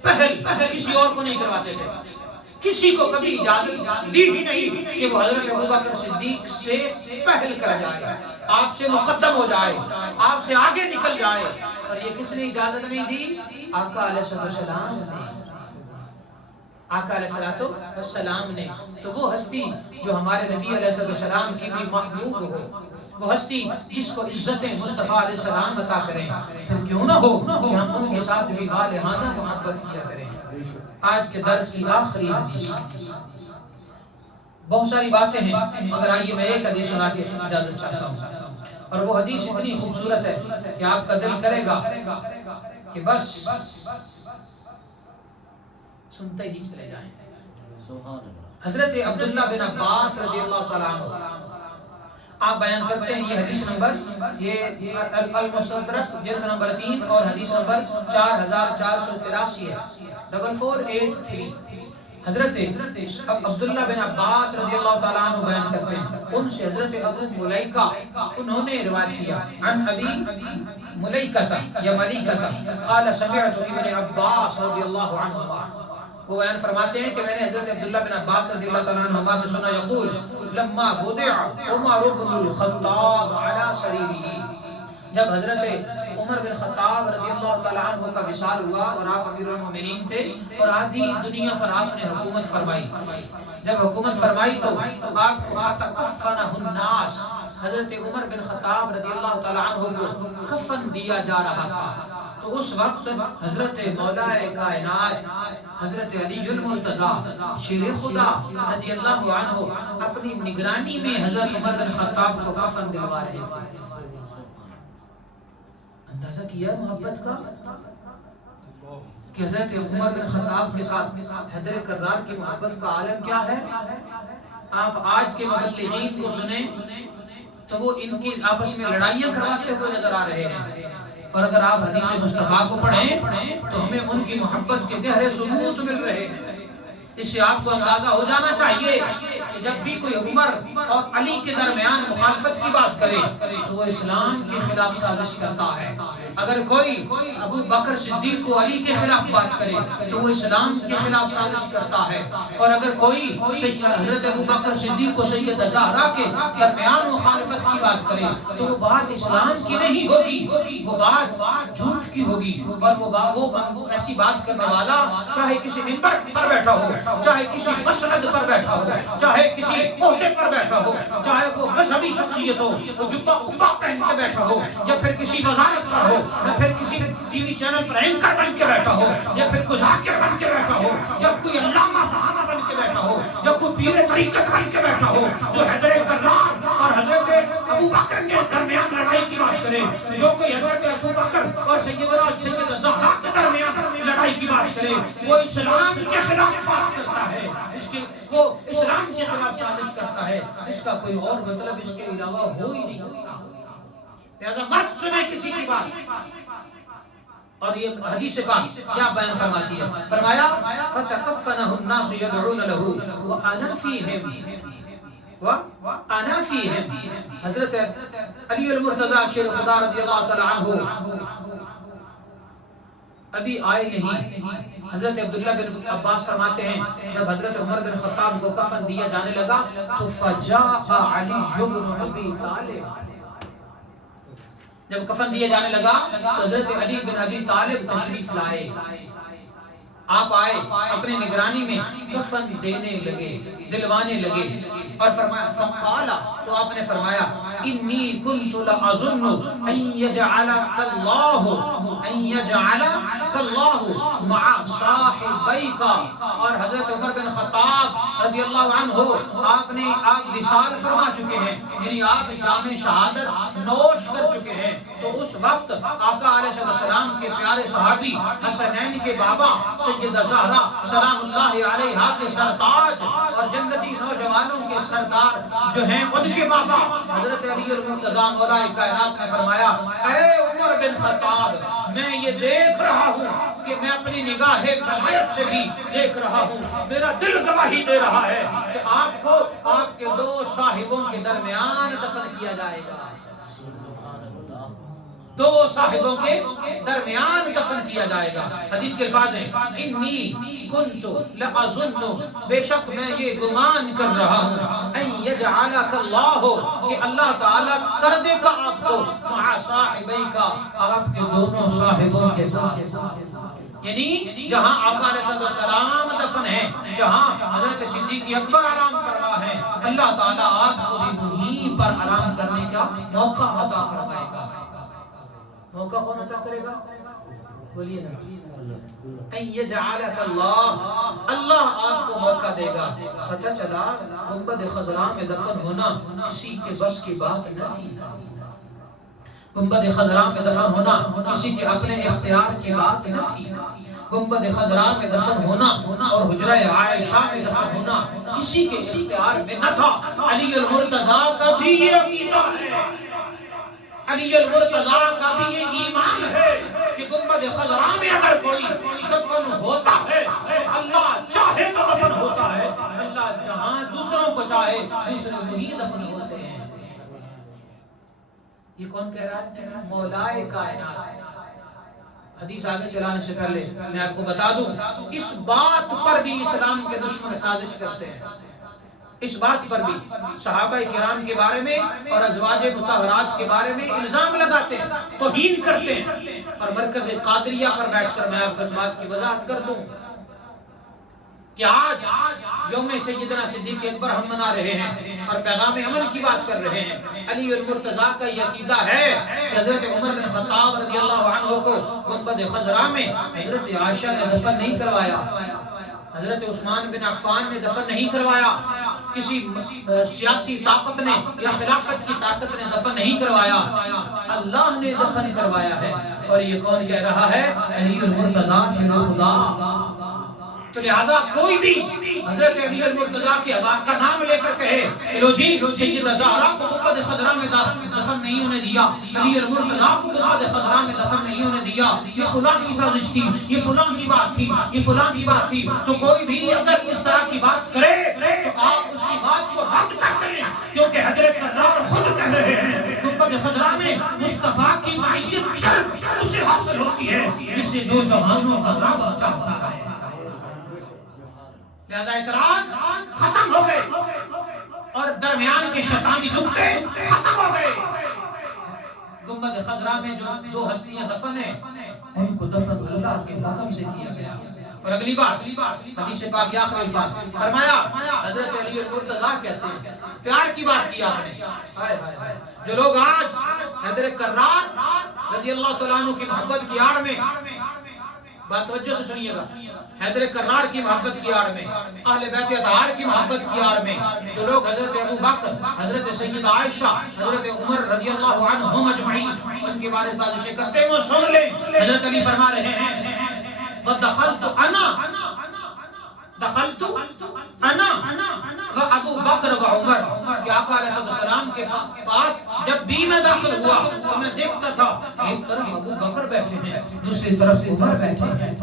پہل کسی اور کو نہیں کرواتے تھے. کسی کو کبھی اجازت دی ہی نہیں کہ وہ حضرت ابوبکر صدیق سے پہل کر جائے، آپ سے مقدم ہو جائے، آپ سے آگے نکل جائے. اور یہ کس نے اجازت نہیں دی؟ آقا علیہ السلام نے. آقا علیہ السلام نے. تو وہ ہستی جو ہمارے نبی علیہ السلام کی بھی محبوب ہو، وہ ہستی جس کو عزت مصطفیٰ علیہ السلام عطا کریں، پھر کیوں نہ ہو کہ ہم ان کے ساتھ بھی والہانہ محبت کیا کریں. آج کے درس کی آخری حدیث، بہت ساری باتیں ہیں مگر آئیے میں ایک حدیث سنا کے اجازت چاہتا ہوں. اور وہ حدیث اتنی خوبصورت ہے کہ آپ کا دل کرے گا کہ بس سنتے ہی چلے جائیں. حضرت عبداللہ بن عباس رضی اللہ تعالیٰ عنہ آپ بیان کرتے ہیں، یہ حدیث نمبر یہ المستدرک جلد نمبر 3 اور حدیث نمبر 4483 ہے، 4483. حضرت عبداللہ بن عباس رضی اللہ تعالیٰ عنہ بیان کرتے ہیں، ان سے حضرت ابو ملیکہ انہوں نے روایت کیا عن ابی ملیکہ یا ملیکہ قال سمعت ابن عباس رضی اللہ عنہ. وہ بیان فرماتے ہیں کہ میں نے حضرت عبداللہ بن عباس رضی اللہ تعالیٰ عنہ سے سنا یقول لما وضع عمر بن الخطاب على سریرہ. جب حضرت عمر بن خطاب رضی اللہ تعالیٰ عنہ کا وصال ہوا اور آپ امیر المومنین تھے اور آدھی دنیا پر آپ نے حکومت فرمائی. جب حکومت فرمائی تو آپ کو فتکفنہ الناس، حضرت عمر بن خطاب رضی اللہ تعالیٰ عنہ کو کفن دیا جا رہا تھا. تو اس وقت حضرت مولا کائنات حضرت علی المرتضیٰ شیر خدا رضی اللہ عنہ اپنی نگرانی میں حضرت عمر بن خطاب کو کفن دلوا رہے تھے. اندازہ کیا محبت کا کہ حضرت عمر بن خطاب کے ساتھ حیدر کرار کی محبت کا عالم کیا ہے. آپ آج کے مبلغین کو سنیں تو وہ ان کی آپس میں لڑائیاں کرواتے ہوئے نظر آ رہے ہیں، اور اگر آپ حدیث مصطفیٰ کو پڑھیں تو ہمیں ان کی محبت کے گہرے ثبوت مل رہے ہیں. اس سے آپ کو اندازہ ہو جانا چاہیے کہ جب بھی کوئی عمر اور علی کے درمیان مخالفت کی بات کرے تو وہ اسلام کے خلاف سازش کرتا ہے. اگر کوئی ابو بکر صدیق کو علی کے خلاف بات کرے تو وہ اسلام کے خلاف سازش کرتا ہے. اور اگر کوئی حضرت ابو بکر صدیق کو سیدہ زہرا کے درمیان مخالفت کی بات کرے تو وہ بات اسلام کی نہیں ہوگی، وہ بات جھوٹ کی ہوگی. اور وہ ایسی بات کرنے والا چاہے کسی منبر پر بیٹھا ہو، چاہے کسی مسند پر بیٹھا ہو، چاہے کسی عہدے پر بیٹھا ہو، چاہے وہ مذہبی شخصیت ہو، وہ جبہ قبا پہن کے بیٹھا ہو، یا پھر کسی وزارت پر ہو، یا پھر کسی ٹی وی چینل پر اینکر بن کے بیٹھا ہو، یا پھر کوئی ذاکر بن کے بیٹھا ہو، یا کوئی علامہ فہامہ بن کے بیٹھا ہو، یا کوئی پیر طریقت بن کے بیٹھا ہو جو حیدر کرار اور حضرت ابو بکر کے درمیان لڑائی کی بات کرے، جو کوئی حضرت ابو بکر اور سیدہ زہرا کے درمیان لڑائی کی بات کرے، وہ اسلام کے خلاف بات کرتا ہے، وہ اسلام کے خلاف سازش کرتا ہے. اس کا کوئی اور مطلب اس کے علاوہ ہو ہی نہیں سکتا. لہذا مت سنیں کسی کی بات. اور یہ حدیث پاک کیا بیان فرماتی ہے؟ فرمایا فَتَكَفَّنَهُ النَّاسُ يَدْعُونَ لَهُ وَأَنَا فِيهِمْ وَأَنَا فِيهِمْ. حضرت علی المرتضیٰ شیر خدا رضی اللہ تعالی عنہ ابھی آئے نہیں. حضرت عبداللہ بن عباس فرماتے ہیں جب حضرت عمر بن خطاب کو کفن دیا جانے لگا تو فجاء علی بن ابی طالب. جب کفن دیا جانے لگا تو حضرت علی بن ابی طالب تشریف لائے. آپ آئے، اپنی نگرانی میں کفن دینے لگے، دلوانے لگے. اور فرمایا فقال، تو آپ نے فرمایا انی کنت لأظن ان یجعلک اللہ مع صاحبیک. اور حضرت عمر بن خطاب رضی اللہ عنہ آپ وصال فرما چکے ہیں، یعنی آپ جام شہادت نوش کر چکے ہیں. تو اس وقت آقا علیہ السلام کے پیارے صحابی حسنین کے بابا سیدہ زہرا سلام اللہ علیہا کے سرتاج اور جنتی نوجوانوں کے سردار جو ہیں ان کے بابا حضرت علی المرتضیٰ مولا کائنات نے فرمایا اے عمر بن خطاب، میں یہ دیکھ رہا ہوں کہ میں اپنی نگاہ ولایت سے بھی دیکھ رہا ہوں، میرا دل گواہی دے رہا ہے کہ آپ کو آپ کے دو صاحبوں کے درمیان دفن کیا جائے گا. دو صاحبوں کے درمیان دفن کیا جائے گا. حدیث کے الفاظ ہیں انی کنت لأظن، بے شک میں یہ گمان کر رہا ہوں ان یجعلک اللہ، کہ اللہ تعالیٰ کر دے گا آپ کو مع صاحبیک، آپ کے دونوں صاحبوں کے ساتھ. یعنی جہاں آقا علیہ السلام دفن ہے، جہاں حضرت صدیق اکبر آرام فرما ہے، اللہ تعالیٰ آپ کو بھی وہیں پر آرام کرنے کا موقع عطا فرمائے گا. موقع کون عطا کرے گا؟ بولیے نا. ان یجعلک اللہ، اللہ آپ کو موقع دے گا. پتہ چلا گنبد خضراء میں دفن ہونا کسی کے بس کی بات نہ تھی. گنبد خضراء میں دفن ہونا کسی کے اپنے اختیار کی بات نہ تھی. گنبد خضراء میں دفن ہونا اور حجرہ عائشہ میں دفن ہونا کسی کے اختیار میں نہ تھا. علی المرتضیٰ کا بھی یہ عقیدہ ہے، علی المرتضیٰ کا بھی یہ ایمان ہے کہ گنبد خضراء میں اگر کوئی دفن ہوتا ہے اللہ چاہے تو دفن ہوتا ہے، اللہ جہاں دوسروں کو چاہے دوسرے وہی دفن ہوتے ہیں. یہ کون کہہ رہا ہے؟ مولائے کائنات. حدیث آگے چلانے سے پہلے میں آپ کو بتا دوں اس بات پر بھی اسلام کے دشمن سازش کرتے ہیں. اس بات پر بھی صحابہ کرام کے بارے میں اور ازواج مطہرات کے بارے میں الزام لگاتے ہیں، توہین کرتے ہیں. اور مرکز قادریہ پر بیٹھ کر میں آپ کو اس بات کی وضاحت کر دوں کہ آج یوم سیدنا صدیق اکبر ہم منا رہے ہیں اور پیغام امن کی بات کر رہے ہیں. علی المرتضیٰ کا یہ عقیدہ ہے کہ حضرت عمر بن خطاب رضی اللہ عنہ کو گنبد خضراء میں حضرت عائشہ نے دفن نہیں کروایا، حضرت عثمان بن عفان نے دفن نہیں کروایا، کسی سیاسی طاقت نے یا خلافت کی طاقت نے دفن نہیں کروایا، اللہ نے دفن کروایا ہے. اور یہ کون کہہ رہا ہے؟ علی المرتضیٰ شیر خدا. تو لہذا کوئی بھی حضرت علی المرتضیٰ کے حباب کا نام لے کر کہے لو جی سیدہ زہرا کو گنبد خضرا میں دفن نہیں ہونے دیا، علی المرتضیٰ کو گنبد خضرا میں دفن نہیں ہونے دیا، یہ فلاں کی سازش تھی، یہ فلاں کی بات تھی، یہ فلاں کی بات تھی، تو کوئی بھی اگر اس طرح کی بات کرے تو آپ اس کی بات کو رد کر دیں، کیونکہ حضرت کرار خود کہہ رہے ہیں گنبد خضرا میں مصطفیٰ کی معیت شرف اسے حاصل ہوتی ہے جسے دو جہانوں کا رب چاہتا ہے۔ لہذا اعتراض ختم ہو گئے اور درمیان کے شیطانی نکتے ختم ہو گئے۔ گنبد خضرا میں جو دو ہستیاں دفن ہیں ان کو دفن اللہ کے حکم سے کیا گیا۔ اور اگلی بات حدیث پاک کے آخری الفاظ فرمایا حضرت علی المرتضیٰ کہتے ہیں پیار کی بات کی آپ نے، جو لوگ آج حیدر کرار رضی اللہ تعالیٰ عنہ کی محبت کی آڑ میں، بات توجہ سے سنیے گا، حیدر کرار کی محبت کی آڑ میں، اہل بیت اطہار کی محبت کی آڑ میں جو لوگ حضرت ابو بکر، حضرت سیدہ عائشہ، حضرت عمر رضی اللہ عنہم اجمعین ان کے بارے سازشیں کرتے ہیں وہ سن لیں۔ حضرت علی فرما رہے ہیں وَدَخَلْتُ أَنَا وَأَبُو بَكْرَ وَعُمَرَ، کہ آقا علیہ السلام کے پاس جب بھی میں داخل ہوا تو میں دیکھتا تھا ایک طرف ابو بکر بیٹھے ہیں دوسری طرف عمر بیٹھے ہیں،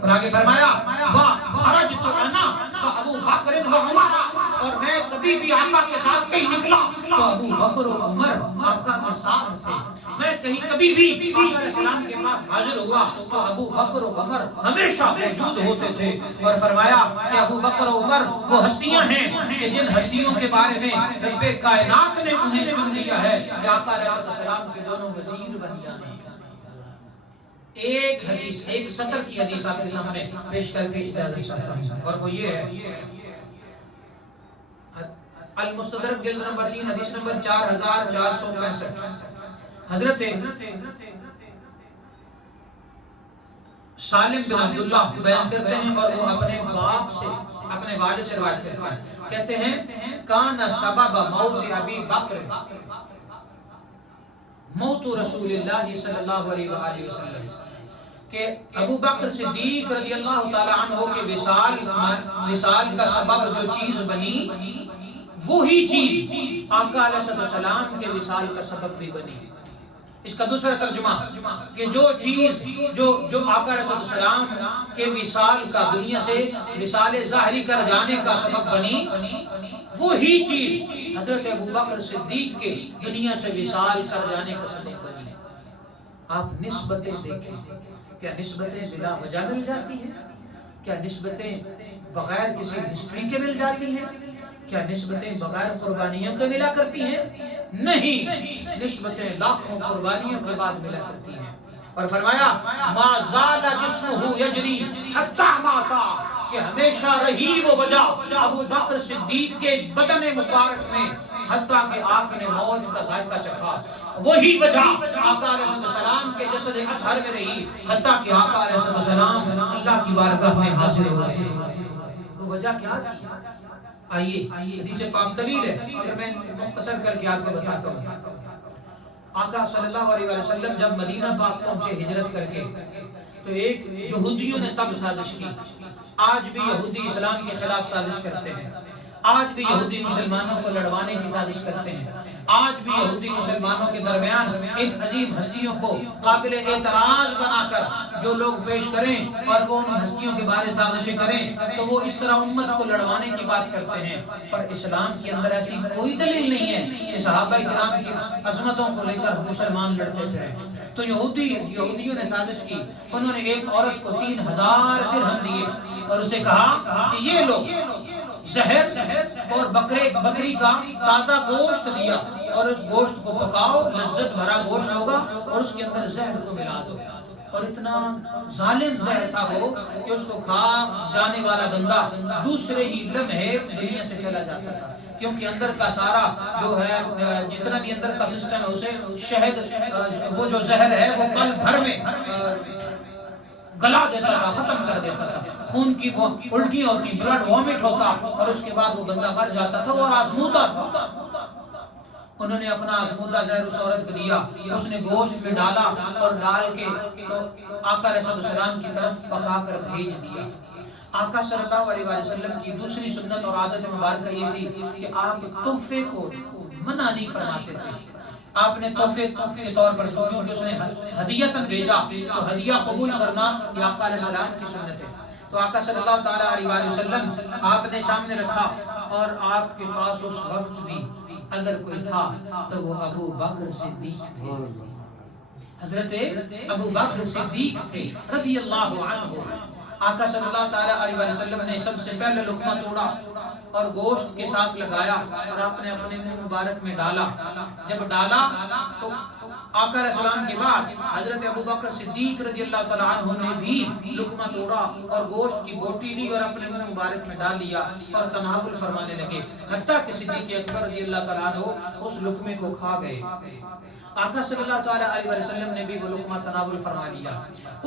اور آگے فرمایا وَخَرَجْتُ أَنَا وَأَبُو بَكْرٍ وَعُمَرَ، اور میں کبھی بھی آقا کے ساتھ کہیں نکلا تو ابو بکر و عمر آقا کے ساتھ تھے، میں کہیں کبھی بھی آقا علیہ السلام کے پاس حاضر ہوا تو ابو بکر و عمر ہمیشہ موجود ہوتے تھے۔ اور فرمایا کہ ابو بکر و عمر وہ ہستیاں ہیں کہ جن ہستیوں کے بارے میں رب کائنات نے انہیں چن لیا ہے کہ آقا علیہ السلام کے دونوں وزیر بن جائیں۔ ایک حدیث، ایک سطر کی حدیث آپ کے سامنے پیش کر کے اجازت چاہتا ہوں، اور وہ یہ ہے المستدرک جلد نمبر 3 حدیث نمبر 4465۔ حضرت سالم بن عبداللہ بیان کرتے ہیں اور وہ اپنے باپ سے، اپنے والد سے روایت کرتے ہیں، کہتے ہیں کان سبب موت ابی بکر موت رسول اللہ صلی اللہ علیہ وآلہ وسلم، کہ ابو بکر صدیق رضی اللہ تعالی عنہ کے وصال کا سبب جو چیز بنی وہی چیز آقا علیہ السلام کے وصال کا سبب بھی بنی۔ اس کا دوسرا ترجمہ کہ جو چیز جو آقا علیہ السلام کے وصال کا دنیا سے وصال ظاہری کر جانے کا سبب بنی وہی چیز حضرت ابو بکر صدیق کے دنیا سے وصال کر جانے کا سبب بنی۔ آپ نسبتیں دیکھیں، کیا نسبتیں بلا وجہ مل جاتی ہیں؟ کیا نسبتیں بغیر کسی ہسٹری کے مل جاتی ہیں؟ کیا نسبتیں بغیر قربانیوں کے ملا کرتی ہیں؟ نہیں، نسبتیں لاکھوں قربانیوں کے بعد ملا کرتی ہیں۔ اور فرمایا ما زال جسمہ یجری حتی ماتا، کہ ہمیشہ رہی وہ وجہ ابو بکر صدیق کے بدن مبارک میں حتیٰ کہ آپ نے موت کا ذائقہ چکھا، وہی وجہ آقا علیہ السلام کے جسد اطہر میں رہی حتیٰ کہ آقا علیہ السلام اللہ کی بارگاہ میں حاضر ہو رہے۔ وہ وجہ کیا تھی؟ آئیے حدیث پاک طویل ہے اگر میں مختصر کر کے آپ کو بتاتا ہوں۔ آقا صلی اللہ علیہ وسلم جب مدینہ پاک پہنچے ہجرت کر کے تو ایک یہودیوں نے تب سازش کی، آج بھی یہودی اسلام کے خلاف سازش کرتے ہیں، آج بھی یہودی مسلمانوں کو لڑوانے کی سازش کرتے ہیں، آج بھی یہودی مسلمانوں کے درمیان ان عظیم ہستیوں کو قابل اعتراض بنا کر جو لوگ پیش کریں اور وہ ان ہستیوں کے بارے سازشیں کریں تو وہ اس طرح امت کو لڑوانے کی بات کرتے ہیں، پر اسلام کے اندر ایسی کوئی دلیل نہیں ہے کہ صحابہ کرام کی عظمتوں کو لے کر مسلمان لڑتے پھریں۔ تو یہودیوں نے سازش کی، انہوں نے ایک عورت کو 3000 درہم دیے اور اسے کہا کہ یہ لوگ زہر اور بکری کا تازہ گوشت دیا اور اس گوشت کو پکاؤ، لذت بھرا گوشت ہوگا اور اس کے اندر زہر کو ملا دو۔ اور اتنا ظالم زہر تھا وہ کہ اس کو کھا جانے والا بندہ دوسرے ہی لمحے دنیا سے چلا جاتا تھا، کیونکہ اندر کا سارا جو ہے جتنا بھی اندر کا سسٹم ہے اسے شہد وہ جو زہر ہے وہ پل بھر میں گلا دیتا تھا، ختم کر دیتا تھا، خون کی الٹی ہوتی، بلڈ وامٹ ہوتا اور اس کے بعد وہ بندہ مر جاتا تھا اور آزمودہ تھا۔ انہوں نے اپنا آزمودہ زہر اس عورت کو دیا، اس نے گوشت میں ڈالا اور ڈال کے تو آقا علیہ السلام کی طرف پکا کر بھیج دیا۔ آقا صلی اللہ علیہ وسلم کی دوسری سنت اور عادت مبارکہ یہ تھی کہ آپ تحفے کو منع نہیں فرماتے تھے. آپ نے تحفے کے طور پر کیونکہ اس نے ہدیتاً بھیجا تو ہدیہ قبول کرنا یہ آقا علیہ السلام کی سنت ہے. تو آقا صلی اللہ تعالیٰ علیہ وسلم آپ نے سامنے رکھا اور آپ کے پاس اس وقت بھی اگر کوئی تھا تو وہ ابو بکر صدیق تھے. حضرت ابو بکر صدیق تھے رضی اللہ عنہ. آقا صلی اللہ تعالیٰ علیہ وسلم نے سب سے پہلے لقمہ توڑا اور گوشت کے ساتھ لگایا اور آپ نے اپنے منہ مبارک میں ڈالا. جب ڈالا تو آقا علیہ السلام کے بعد حضرت ابو بکر صدیق رضی اللہ تعالیٰ عنہ نے بھی لقمہ توڑا اور گوشت کی بوٹی لی اور اپنے منہ مبارک میں ڈال لیا اور تناول فرمانے لگے، حتیٰ کہ صدیق اکبر رضی اللہ تعالیٰ عنہ اس لقمے کو کھا گئے. آقا صلی اللہ تعالیٰ علیہ وسلم نے بھی وہ لقمہ تناول فرما لیا.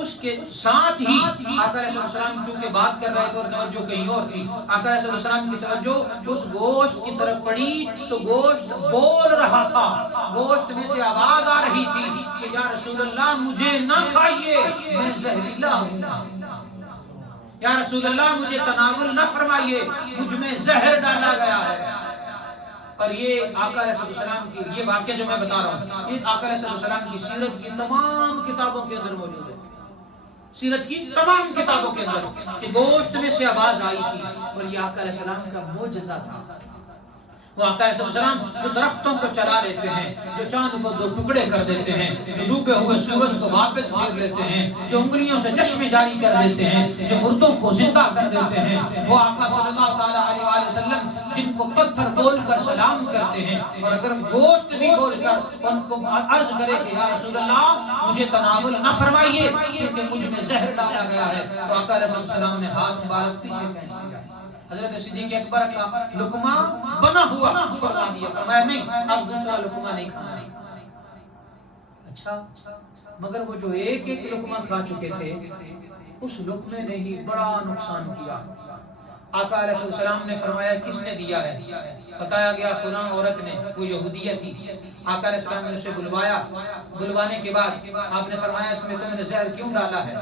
اس کے ساتھ ہی آقا علیہ السلام چونکہ بات کر رہے تھے اور توجہ کہیں اور تھی، آقا علیہ السلام کی توجہ اس گوشت کی طرف پڑی تو گوشت بول رہا تھا. گوشت میں سے آواز آ رہی تھی کہ یا رسول اللہ مجھے نہ کھائیے، میں زہریلا ہوں. یا رسول اللہ مجھے تناول نہ فرمائیے، مجھ میں زہر ڈالا گیا ہے. اور یہ آقا علیہ السلام کی یہ واقعہ جو میں بتا رہا ہوں یہ آقا علیہ السلام کی سیرت کی تمام کتابوں کے اندر موجود ہے. سیرت کی تمام کتابوں کے اندر کہ گوشت میں سے آواز آئی تھی اور یہ آقا علیہ السلام کا معجزہ تھا. وہ آقا علیہ السلام جو درختوں کو چلا لیتے ہیں، جو چاند کو دو ٹکڑے کر دیتے ہیں، جو ڈوبے ہوئے سورج کو واپس پھیر لیتے ہیں، جو انگلیوں سے چشمے جاری کر دیتے ہیں، جو مردوں کو زندہ کر دیتے ہیں، وہ آقا صلی اللہ تعالیٰ علیہ وسلم جن کو پتھر بول کر سلام کرتے ہیں اور اگر گوشت بھی بول کر ان کو عرض کرے کہ یا رسول اللہ مجھے تناول نہ فرمائیے کیونکہ مجھ میں زہر ڈالا گیا ہے، تو آقا علیہ السلام نے ہاتھ مبارک پیچھے کھینچ لیا. حضرت صدیق اکبر کا لقمہ بنا ہوا چھوڑا دیا، فرمایا نہیں اب دوسرا لقمہ نہیں کھانا. اچھا مگر وہ جو ایک ایک لقمہ کھا چکے تھے اس لقمے نے ہی بڑا نقصان کیا. آقا علیہ السلام نے فرمایا کس نے دیا ہے؟ بتایا گیا فلاں عورت نے، وہ یہودیہ تھی. آقا علیہ السلام نے اسے بلوایا. بلوانے کے بعد آپ نے فرمایا اس میں تم نے زہر کیوں ڈالا ہے؟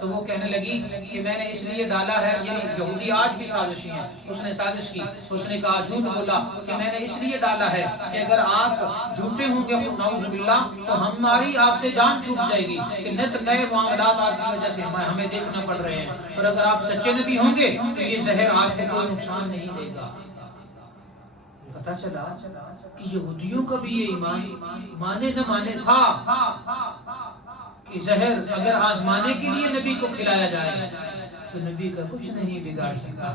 تو وہ کہنے لگی کہ میں نے اس لیے ڈالا ہے، یعنی یہودی آج بھی سازشی ہیں، اس نے سازش کی. اس نے کہا جھوٹ بولا کہ میں نے اس لیے ڈالا ہے کہ اگر آپ جھوٹے ہوں گے نعوذ باللہ تو ہماری آپ سے جان چھوٹ جائے گی کہ نت نئے معاملات آپ کی وجہ سے ہمیں دیکھنا پڑ رہے ہیں، اور اگر آپ سچے نبی ہوں گے تو یہ زہر آپ کو کوئی نقصان نہیں دے گا. پتا چلا کہ یہودیوں کا بھی یہ ایمان مانے نہ مانے تھا کہ زہر اگر آزمانے کے لیے نبی کو کھلایا جائے تو نبی کا کچھ نہیں بگاڑ سکتا.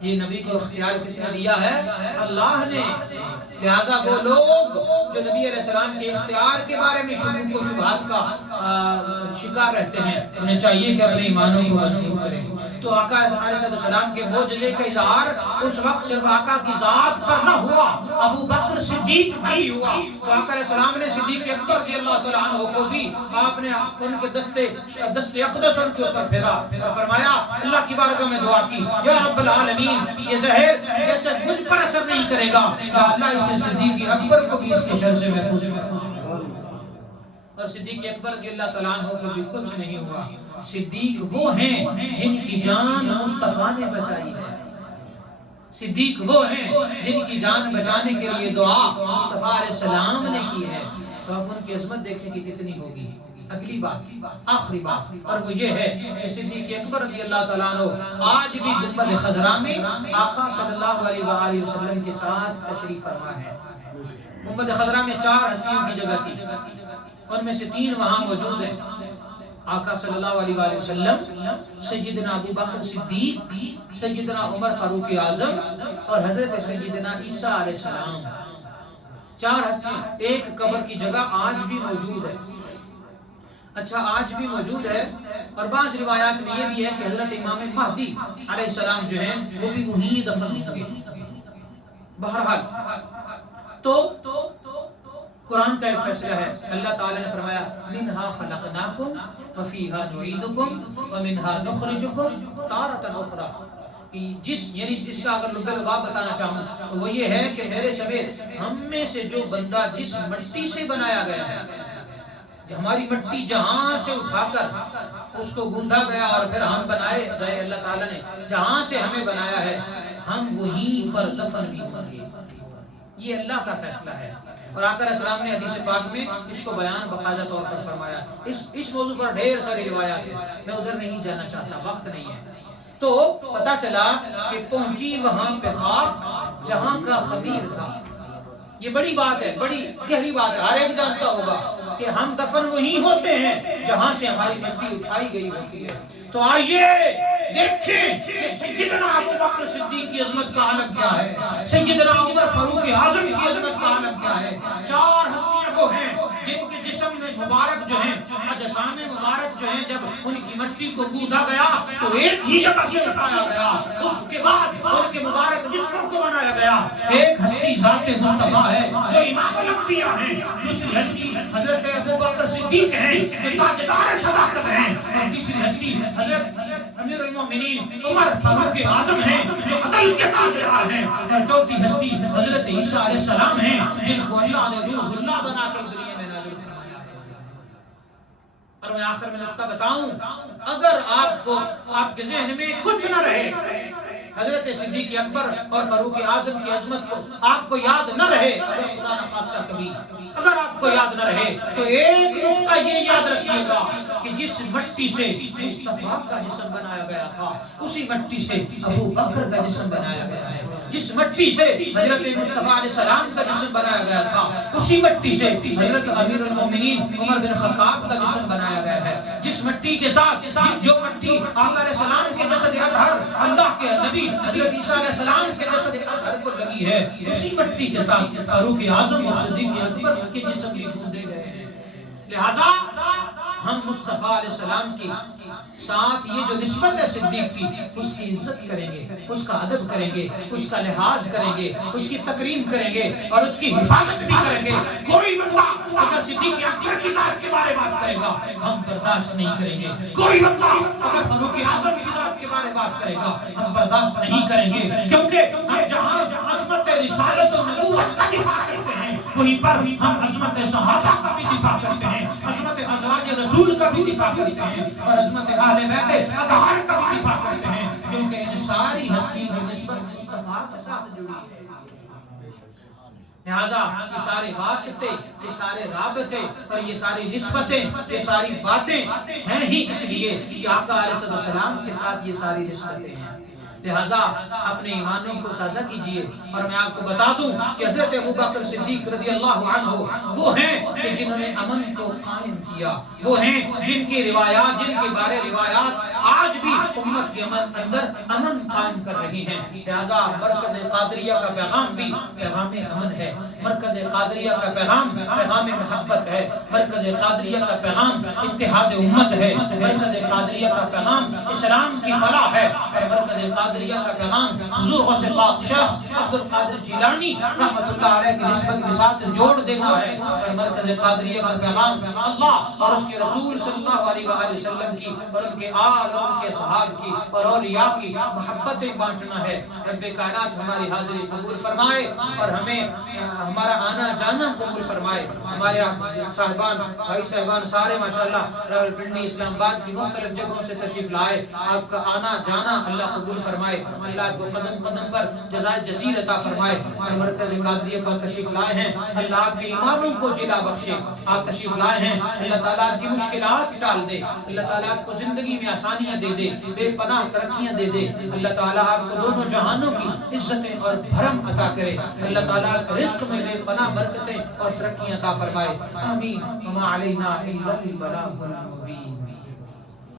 یہ نبی کو اختیار کس نے دیا ہے؟ اللہ نے. لہذا وہ لوگ جو نبی علیہ السلام کے اختیار کے بارے میں شکوک و شبہات کا شکار رہتے ہیں انہیں چاہیے کہ اپنے ایمانوں کو مضبوط کریں. تو آقا علیہ السلام کے معجزے کا اظہار اس وقت صرف آقا کی ذات پر نہ ہوا، ابو بکر صدیق پر بھی ہوا. تو آقا علیہ السلام نے صدیق اکبر رضی اللہ تعالیٰ عنہ کو بھی آپ نے ان کے دست اقدس ان کے اوپر پھیرا اور فرمایا اللہ کی بارگاہ میں دعا کی یا رب العالمین یہ زہر جیسے مجھ پر اثر نہیں کرے گا یا اللہ اسے صدیق اکبر کو بھی اس کے شر سے محفوظ کرے. اور صدیق اکبر رضی اللہ تعالیٰ عنہ کو بھی کچھ نہیں ہوا. صدیق وہ ہیں جن کی جان مصطفیٰ نے بچائی ہے. صدیق وہ ہیں جن کی جان بچانے کے لیے دعا مصطفیٰ علیہ السلام نے کی ہے. تو آپ ان کی عظمت دیکھیں کہ کتنی ہوگی. اگلی بات، آخری بات، اور وہ یہ ہے کہ صدیق اکبر رضی اللہ تعالیٰ عنہ آج بھی گنبد خضرا میں آقا صلی اللہ علیہ وآلہ وسلم کے ساتھ تشریف فرما ہے. گنبد خضرا میں 4 ہستیوں کی جگہ تھی، ان میں سے 3 وہاں موجود ہیں. آقا صلی اللہ علیہ وآلہ وسلم، سیدنا ابو بکر صدیق، سیدنا عمر فاروق اعظم اور حضرت سیدنا عیسیٰ علیہ السلام. 4 ہستیاں، ایک قبر کی جگہ آج بھی موجود ہے. اچھا آج بھی موجود ہے. اور بعض روایات میں یہ بھی ہے کہ حضرت امام مہدی علیہ السلام جو ہیں وہ بھی وہیں دفن ہوں گے. بہرحال تو قرآن کا ایک فیصلہ ہے. اللہ تعالیٰ نے فرمایا منہا خلقناکم وفیہا نعیدکم ومنہا نخرجکم تارۃ اخری. جس کا اگر لبے لباب بتانا چاہوں تو وہ یہ ہے کہ میرے سمیت ہم میں سے جو بندہ جس مٹی سے بنایا گیا ہے، ہماری مٹی جہاں سے اٹھا کر اس کو گوندا گیا اور پھر ہم بنائے گئے، اللہ تعالیٰ نے جہاں سے ہمیں بنایا ہے ہم وہیں پر دفن بھی ہوں گے. یہ اللہ کا فیصلہ ہے. اور آقا علیہ السلام نے حدیث پاک میں اس کو بیان باقاعدہ طور پر فرمایا. اس موضوع پر ڈھیر ساری روایات ہیں، میں ادھر نہیں جانا چاہتا، وقت نہیں ہے. تو پتا چلا کہ پہنچی وہاں پہ خاک جہاں کا خمیر تھا. یہ بڑی بات ہے، بڑی گہری بات ہے. ہر ایک جانتا ہوگا کہ ہم دفن وہی ہوتے ہیں جہاں سے ہماری مٹی اٹھائی گئی ہوتی ہے. تو آئیے دیکھیں کہ سیدنا ابو بکر صدیق کی عظمت کا عالم کیا ہے، سیدنا عمر فاروق اعظم کی عظمت کا عالم کیا ہے. چار ہستیاں وہ ہیں جن کے جسم میں مبارک جو ہیں، اجسام مبارک جو ہیں، جب ان کی مٹی کو گوندا گیا تو ایک ہی جگہ سے اٹھایا گیا، اس کے بعد ان کے مبارک جسموں کو بنایا گیا. ایک ہستی ذات مصطفیٰ ہے جو امام الانبیاء ہیں، دوسری ہستی حضرت ابو بکر صدیق ہیں جو تاجدار صداقت ہیں، اور تیسری ہستی حضرت امیر المومنین عمر فاروق اعظم ہیں جو عدل کے تاجدار ہیں، اور چوتھی ہستی حضرت عیسیٰ علیہ السلام ہیں جن کو اللہ نے روح اللہ بنا کر دنیا میں نازل فرمایا ہے. اور میں آخر میں نقطہ بتاؤں، اگر آپ کو آپ کے ذہن میں کچھ نہ رہے حضرت صدیق اکبر اور فاروق اعظم کی عظمت کو آپ کو یاد نہ رہے، اگر خدا نہ خواستہ کبھی اگر آپ کو یاد نہ رہے تو ایک نقطہ یہ یاد رکھیے گا کہ جس مٹی سے مصطفیٰ کا جسم بنایا گیا تھا اسی مٹی سے ابو بکر کا جسم بنایا گیا ہے. جس مٹی سے حضرت مصطفیٰ علیہ السلام کا جسم بنایا گیا تھا اسی مٹی سے حضرت امیر المومنین عمر بن خطاب کا جسم بنایا گیا ہے. جس مٹی کے ساتھ جو مٹی آقا علیہ السلام کے جسد اطہر، اللہ کے نبی حضرت عیسیٰ علیہ السلام کے جسد اطہر کو لگی ہے، اسی مٹی کے ساتھ فاروق اعظم اور صدیق اکبر کے جسم بھی گوندے گئے ہیں. لہذا ہم مصطفیٰ علیہ السلام کی ساتھ یہ جو نسبت ہے صدیق کی، اس کی عزت کریں گے، اس کا ادب کریں گے، اس کا لحاظ کریں گے، اس کی تکریم کریں گے اور اس کی حفاظت بھی کریں گے. کوئی بندہ اگر صدیق اکبر کی ذات کے بارے بات کرے گا ہم برداشت نہیں کریں گے. کوئی بندہ اگر فاروق اعظم کی ذات کے بارے بات کرے گا ہم برداشت نہیں کریں گے، کیونکہ ہم جہاں عظمت رسالت و نبوت کا دفاع کرتے ہیں وہیں پر ہم عظمت صحابہ کا بھی دفاع کرتے ہیں، عظمت ازواج رسول کا بھی دفاع کرتے ہیں، اور عظمت اہل بیت اطہار کا بھی دفاع کرتے ہیں، کیونکہ ان ساری ہستی کی نسبت مصطفیٰ کے ساتھ جڑی ہے. لہذا یہ سارے واسطے، یہ سارے رابطے اور یہ ساری نسبتیں، یہ ساری باتیں ہیں ہی اس لیے کہ آقا علیہ السلام کے ساتھ یہ ساری نسبتیں ہیں. لہذا اپنے ایمانوں کو تازہ کیجئے. اور میں آپ کو بتا دوں کہ حضرت ابو بکر صدیق رضی اللہ عنہ وہ ہیں کہ جنہوں نے امن کو قائم کیا، وہ ہیں جن کی روایات، جن کے بارے روایات آج بھی امت کے اندر امن قائم کر رہی ہیں. لہذا مرکز قادریہ کا پیغام بھی پیغام امن ہے، مرکز قادریہ کا پیغام پیغام محبت ہے، مرکز قادریہ کا پیغام اتحاد امت ہے، مرکز قادریہ کا پیغام اسلام کی فلاح ہے، اور مرکز قادریہ کا پیغام حضور غوث پاک شیخ عبد القادر جیلانی رحمت اللہ علیہ کی نسبت کے ساتھ جوڑ دینا ہے. اور مرکز قادریہ کا پیغام اللہ اور اس کے رسول صلی اللہ علیہ وآلہ وسلم کی اور ان کے آل اور ان کے صحاب کی اور اولیاء کی محبتیں بانٹنا ہے. رب کائنات ہماری حاضری قبول فرمائے اور ہمیں ہمارا آنا جانا قبول فرمائے. ہمارے صاحبان بھائی صاحبان سارے ماشاءاللہ راولپنڈی اسلام آباد کی مختلف جگہوں سے تشریف لائے، آپ کا آنا جانا اللہ قبول فرمائے. اللہ کو قدم قدم پر جزائے جزیل عطا فرمائے. اور مرکز قادریہ پر تشریف لائے ہیں، اللہ آپ کے ایمانوں کو جلا بخشے. آپ تشریف لائے ہیں، اللہ تعالیٰ آپ کی مشکلات ٹال دے، اللہ تعالیٰ آپ کو زندگی میں آسانیاں دے دے، بے پناہ ترقیاں دے دے. اللہ تعالیٰ آپ کو دونوں جہانوں کی عزتیں اور بھرم عطا کرے. اللہ تعالیٰ آپ کے رزق میں بے پناہ برکتیں اور ترقیاں عطا فرمائے. آمین. وما علینا الا البلاغ المبین.